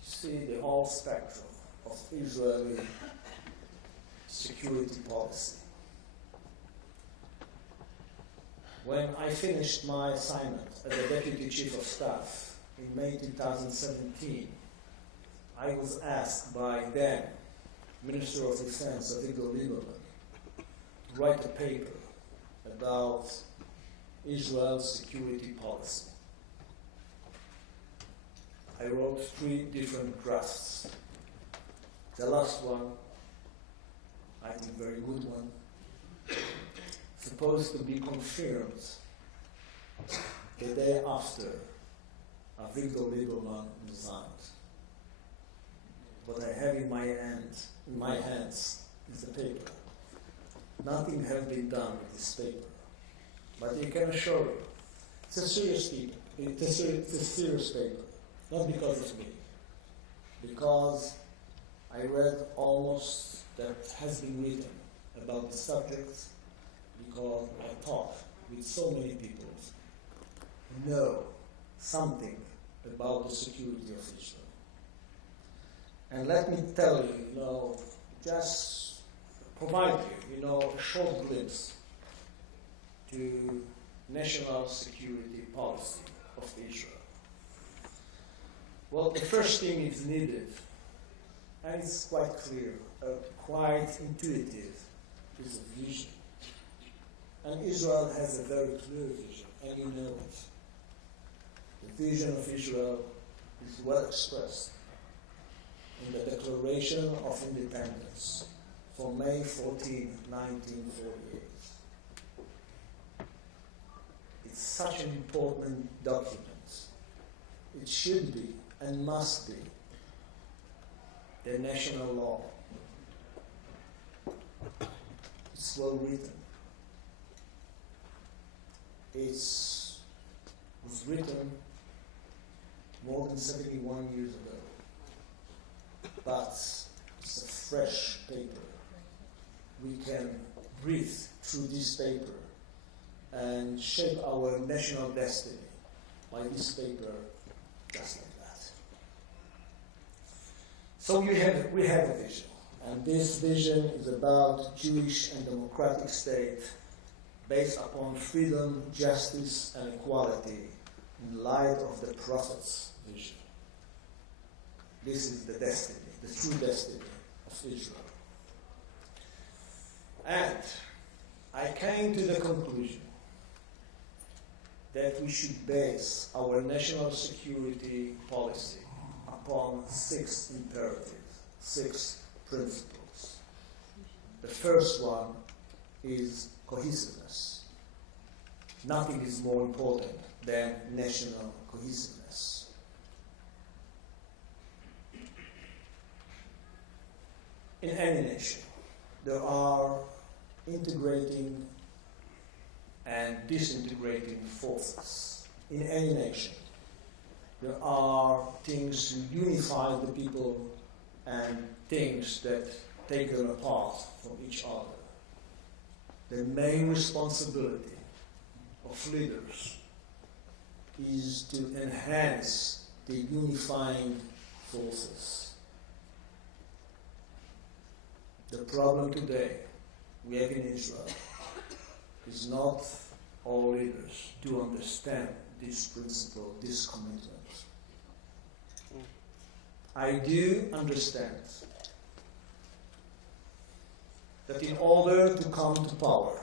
You see the whole spectrum of Israeli security policy. When I finished my assignment as the Deputy Chief of Staff in May 2017, I was asked by then Minister of Defense Yair Golan to write a paper about Israel's security policy. I wrote 3 different drafts. The last one, I think very good one, supposed to be confirmed the day after Avigdor Lieberman resigned. What I have in my hands is the paper. Nothing has been done with this paper, but I can assure you, it's a serious paper. It's a serious paper, not because of me, because I read almost that has been written about the subject, because I talk with so many people who know something about the security of Israel. And let me tell you, just provide you, a short glimpse to national security policy of Israel. Well, the first thing is needed, and it's quite clear, quite intuitive, is a vision. And Israel has a very clear vision, and you know it. The vision of Israel is well expressed in the Declaration of Independence for May 14, 1948. It's such an important document. It should be and must be the national law. It's well written. It was written more than 71 years ago, but it's a fresh paper. We can breathe through this paper and shape our national destiny by this paper, just like that. So we have a vision, and this vision is about Jewish and democratic state based upon freedom, justice, and equality in light of the Prophet's vision. This is the destiny, the true destiny of Israel. And I came to the conclusion that we should base our national security policy upon 6 imperatives, 6 principles. The first one is cohesiveness. Nothing is more important than national cohesiveness. In any nation, there are integrating and disintegrating forces. In any nation, there are things to unify the people and things that take them apart from each other. The main responsibility of leaders is to enhance the unifying forces. The problem today we have in Israel is not all leaders do understand this principle, this commitment. I do understand that in order to come to power,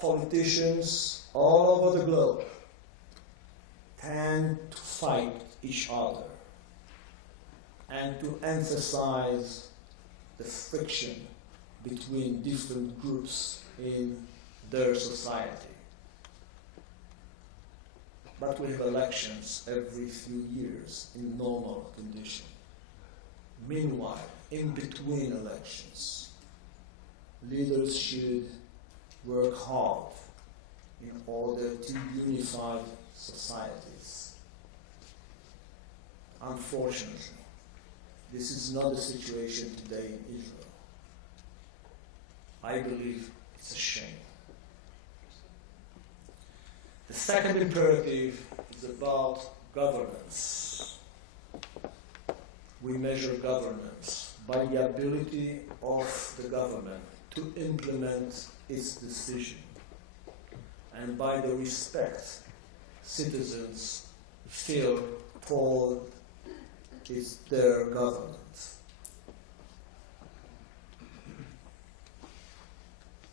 politicians all over the globe tend to fight each other and to emphasize the friction between different groups in their society. But we have elections every few years in normal condition. Meanwhile, in between elections, leaders should work hard in order to unify societies. Unfortunately, this is not the situation today in Israel. I believe it's a shame. The second imperative is about governance. We measure governance by the ability of the government to implement its decision and by the respect citizens feel for their government.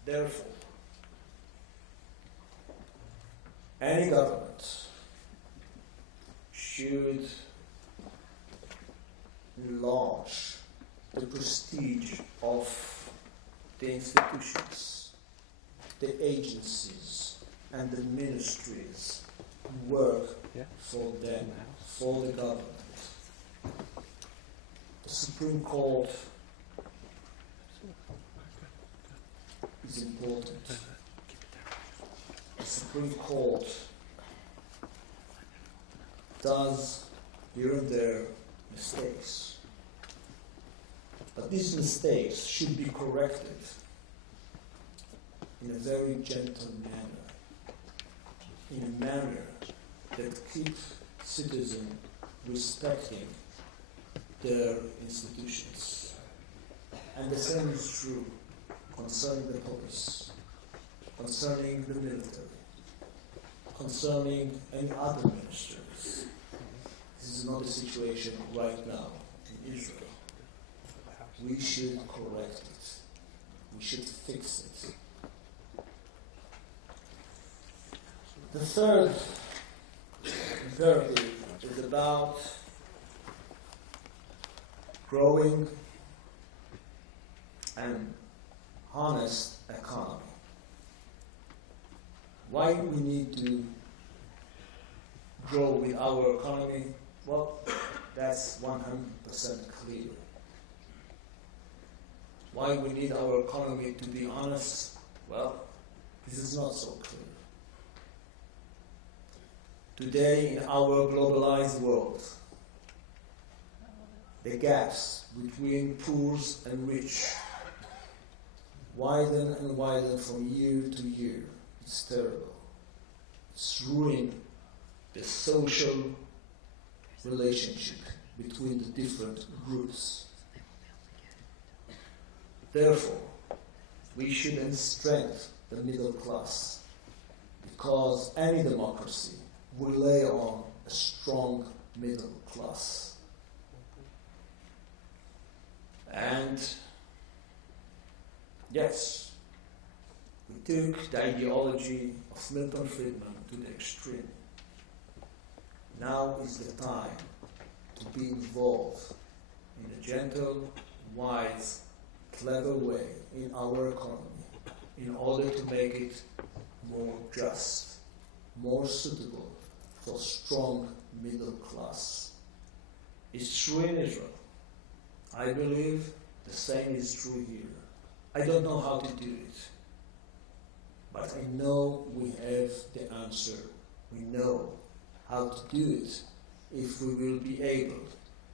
Therefore, any government should enlarge the prestige of the institutions, the agencies, and the ministries who work for them, for the government. The Supreme Court is important. The Supreme Court does here and there mistakes. But these mistakes should be corrected in a very gentle manner, in a manner that keeps citizens respecting their institutions. And the same is true concerning the police, concerning the military, concerning any other ministries. This is not the situation right now in Israel. We should correct it. We should fix it. The third imperative is about growing an honest economy. Why we need to grow with our economy? Well, that's 100% clear. Why we need our economy to be honest? Well, this is not so clear. Today, in our globalized world, the gaps between poor and rich widen and widen from year to year. It's terrible. It's ruining the social relationship between the different groups. Therefore, we should strengthen the middle class, because any democracy will rely on a strong middle class. And yes, we took the ideology of Milton Friedman to the extreme. Now is the time to be involved in a gentle, wise, clever way in our economy in order to make it more just, more suitable for strong middle class. It's true in Israel. I believe the same is true here. I don't know how to do it, but I know we have the answer. We know how to do it if we will be able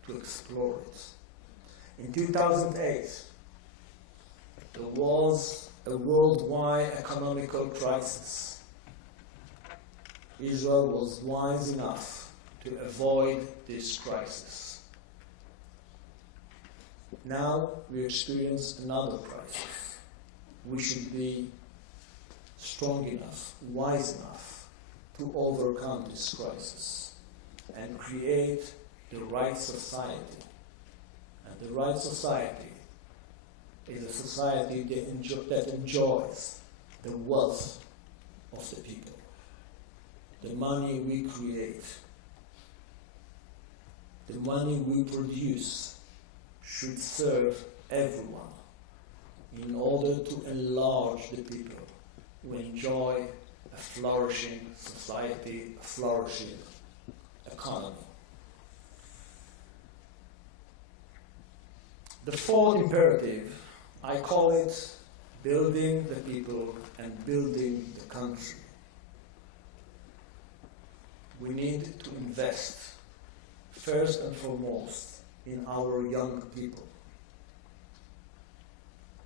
to explore it. In 2008, there was a worldwide economical crisis. Israel was wise enough to avoid this crisis. Now we experience another crisis. We should be strong enough, wise enough to overcome this crisis and create the right society. And the right society is a society that enjoys the wealth of the people. The money we create, the money we produce should serve everyone in order to enlarge the people who enjoy a flourishing society, a flourishing economy. The fourth imperative, I call it building the people and building the country. We need to invest first and foremost in our young people.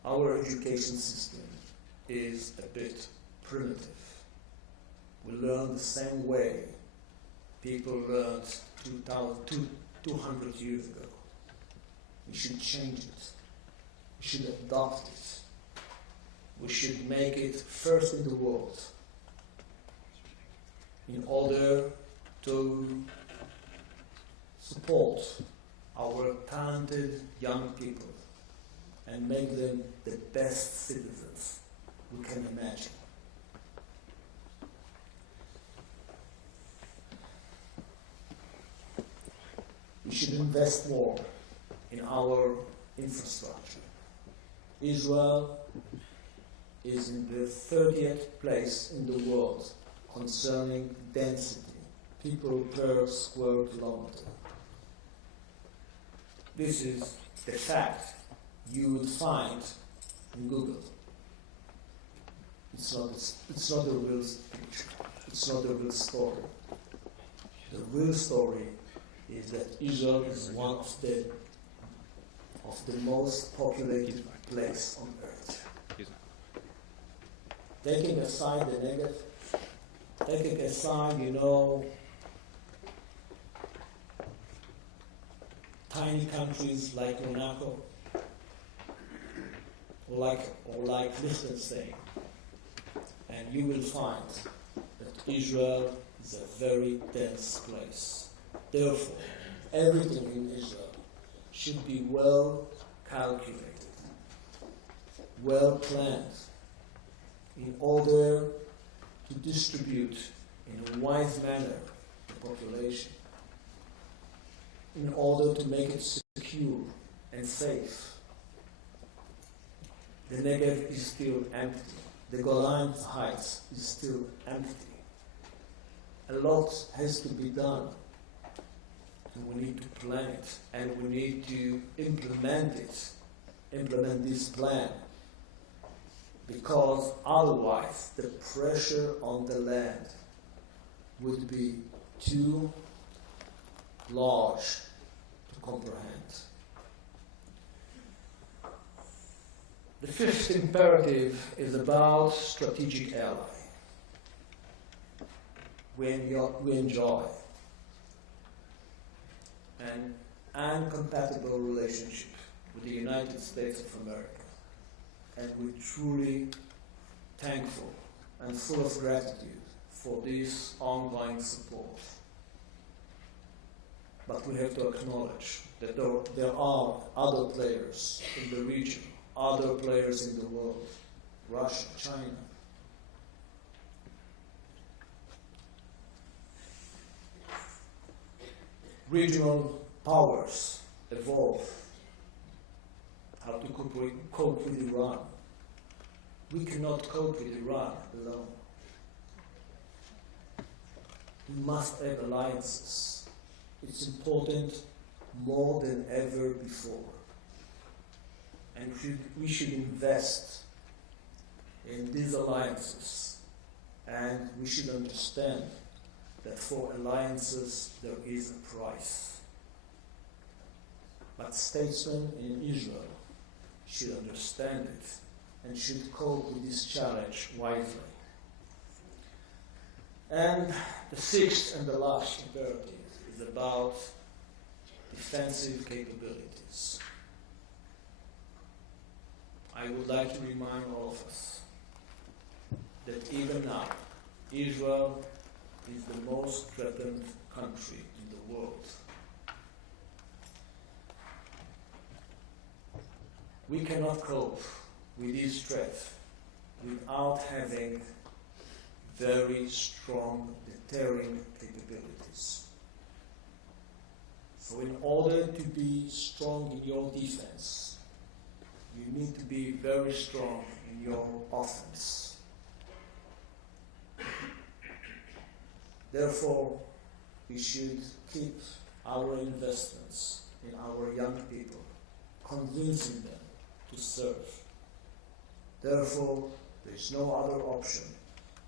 Our education system is a bit primitive. We learn the same way people learned 200 years ago. We should change it. We should adopt it. We should make it first in the world in order to support our talented young people and make them the best citizens we can imagine. We should invest more in our infrastructure. Israel is in the 30th place in the world concerning density, people per square kilometer. This is the fact you would find in Google. It's not the real picture. It's not the real story. The real story is that Israel is one of the most populated place on earth. Taking aside the negative, taking aside, tiny countries like Monaco like Liechtenstein, and you will find that Israel is a very dense place. Therefore, everything in Israel should be well calculated, well planned, in order to distribute in a wise manner the population, in order to make it secure and safe. The Negev is still empty. The Golan Heights is still empty. A lot has to be done. And we need to plan it, and we need to implement this plan, because otherwise the pressure on the land would be too large to comprehend. The fifth imperative is about strategic ally. We enjoy an incompatible relationship with the United States of America, and we're truly thankful and full of gratitude for this ongoing support. But we have to acknowledge that there are other players in the region, other players in the world, Russia, China. Regional powers evolve. How to cope with Iran. We cannot cope with Iran alone. We must have alliances. It's important more than ever before. And we should invest in these alliances. And we should understand that for alliances there is a price. But statesmen in Israel should understand it and should cope with this challenge wisely. And the sixth and the last imperative is about defensive capabilities. I would like to remind all of us that even now, Israel is the most threatened country in the world. We cannot cope with this threat without having very strong deterring capabilities. So in order to be strong in your defense, you need to be very strong in your offense. Therefore, we should keep our investments in our young people, convincing them to serve. Therefore, there is no other option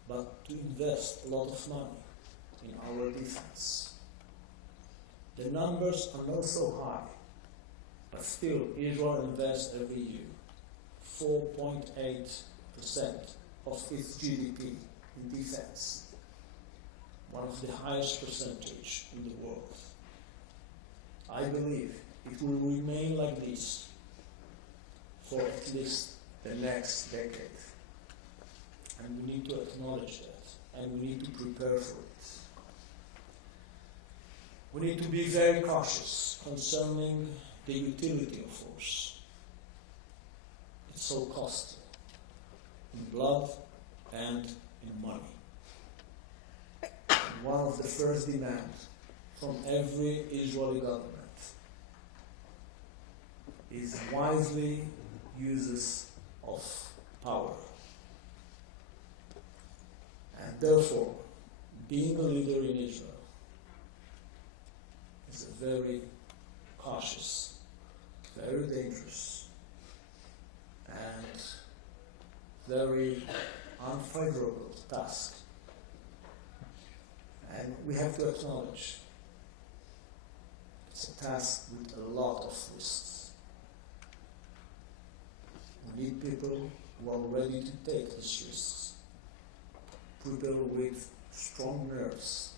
but to invest a lot of money in our defense. The numbers are not so high, but still Israel invests every year 4.8% of its GDP in defense, one of the highest percentage in the world. I believe it will remain like this for at least the next decade. And we need to acknowledge that, and we need to prepare for it. We need to be very cautious concerning the utility of force. It's so costly in blood and in money. And one of the first demands from every Israeli government is wisely uses of power. And therefore, being a leader in Israel is a very cautious, very dangerous, and very unfavorable task. And we have to acknowledge it's a task with a lot of risks. We need people who are ready to take these risks, people with strong nerves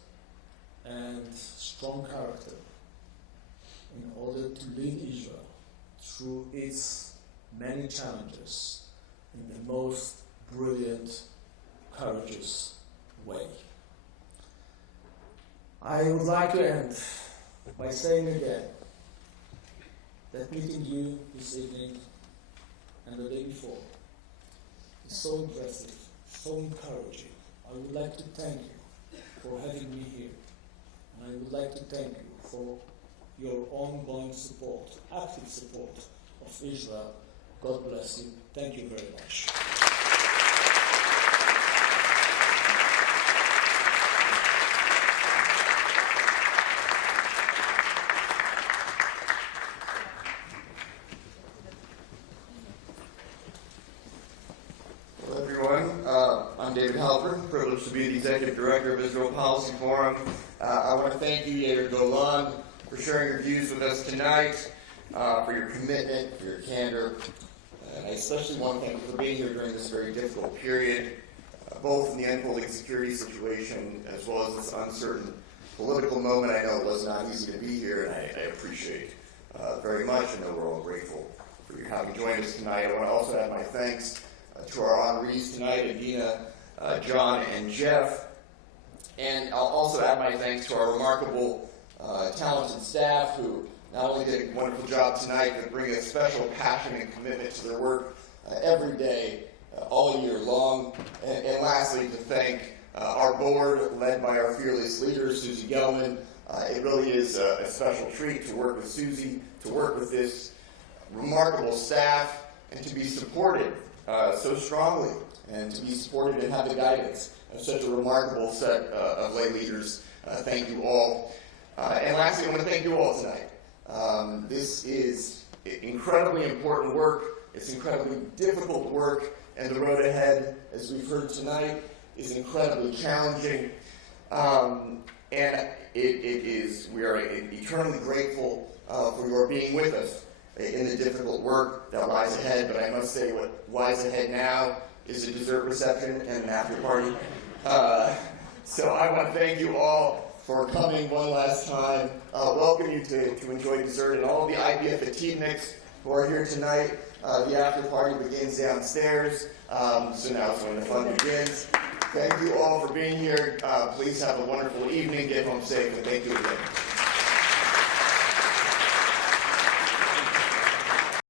and strong character in order to lead Israel through its many challenges in the most brilliant, courageous way. I would like to end by saying again that meeting you this evening and the day before is so impressive, so encouraging. I would like to thank you for having me here. And I would like to thank you for your ongoing support, active support of Israel. God bless you. Thank you very much. Hello everyone, I'm David Halperin, privileged to be the Executive Director of Israel Policy Forum. I want to thank you, Yair Golan, for sharing your views with us tonight, for your commitment, for your candor. And I especially want to thank you for being here during this very difficult period, both in the unfolding security situation as well as this uncertain political moment. I know it was not easy to be here, and I appreciate very much. I know we're all grateful for your having joined us tonight. I want to also add my thanks to our honorees tonight, Adena, John, and Jeff. And I'll also add my thanks to our remarkable, talented staff who not only did a wonderful job tonight, but bring a special passion and commitment to their work every day, all year long. And lastly, to thank our board, led by our fearless leader, Susie Gelman. It really is a special treat to work with Susie, to work with this remarkable staff, and to be supported so strongly, and to be supported and have the guidance of such a remarkable set of lay leaders. Thank you all. And lastly, I want to thank you all tonight. This is incredibly important work. It's incredibly difficult work, and the road ahead, as we've heard tonight, is incredibly challenging. And we are eternally grateful for your being with us in the difficult work that lies ahead. But I must say, what lies ahead now is a dessert reception and an after party. So I want to thank you all for coming one last time. Welcome you to enjoy dessert, and all of the IPF achievements who are here tonight. The after party begins downstairs, so now is when the fun begins. Thank you all for being here. Please have a wonderful evening. Get home safe, and thank you again.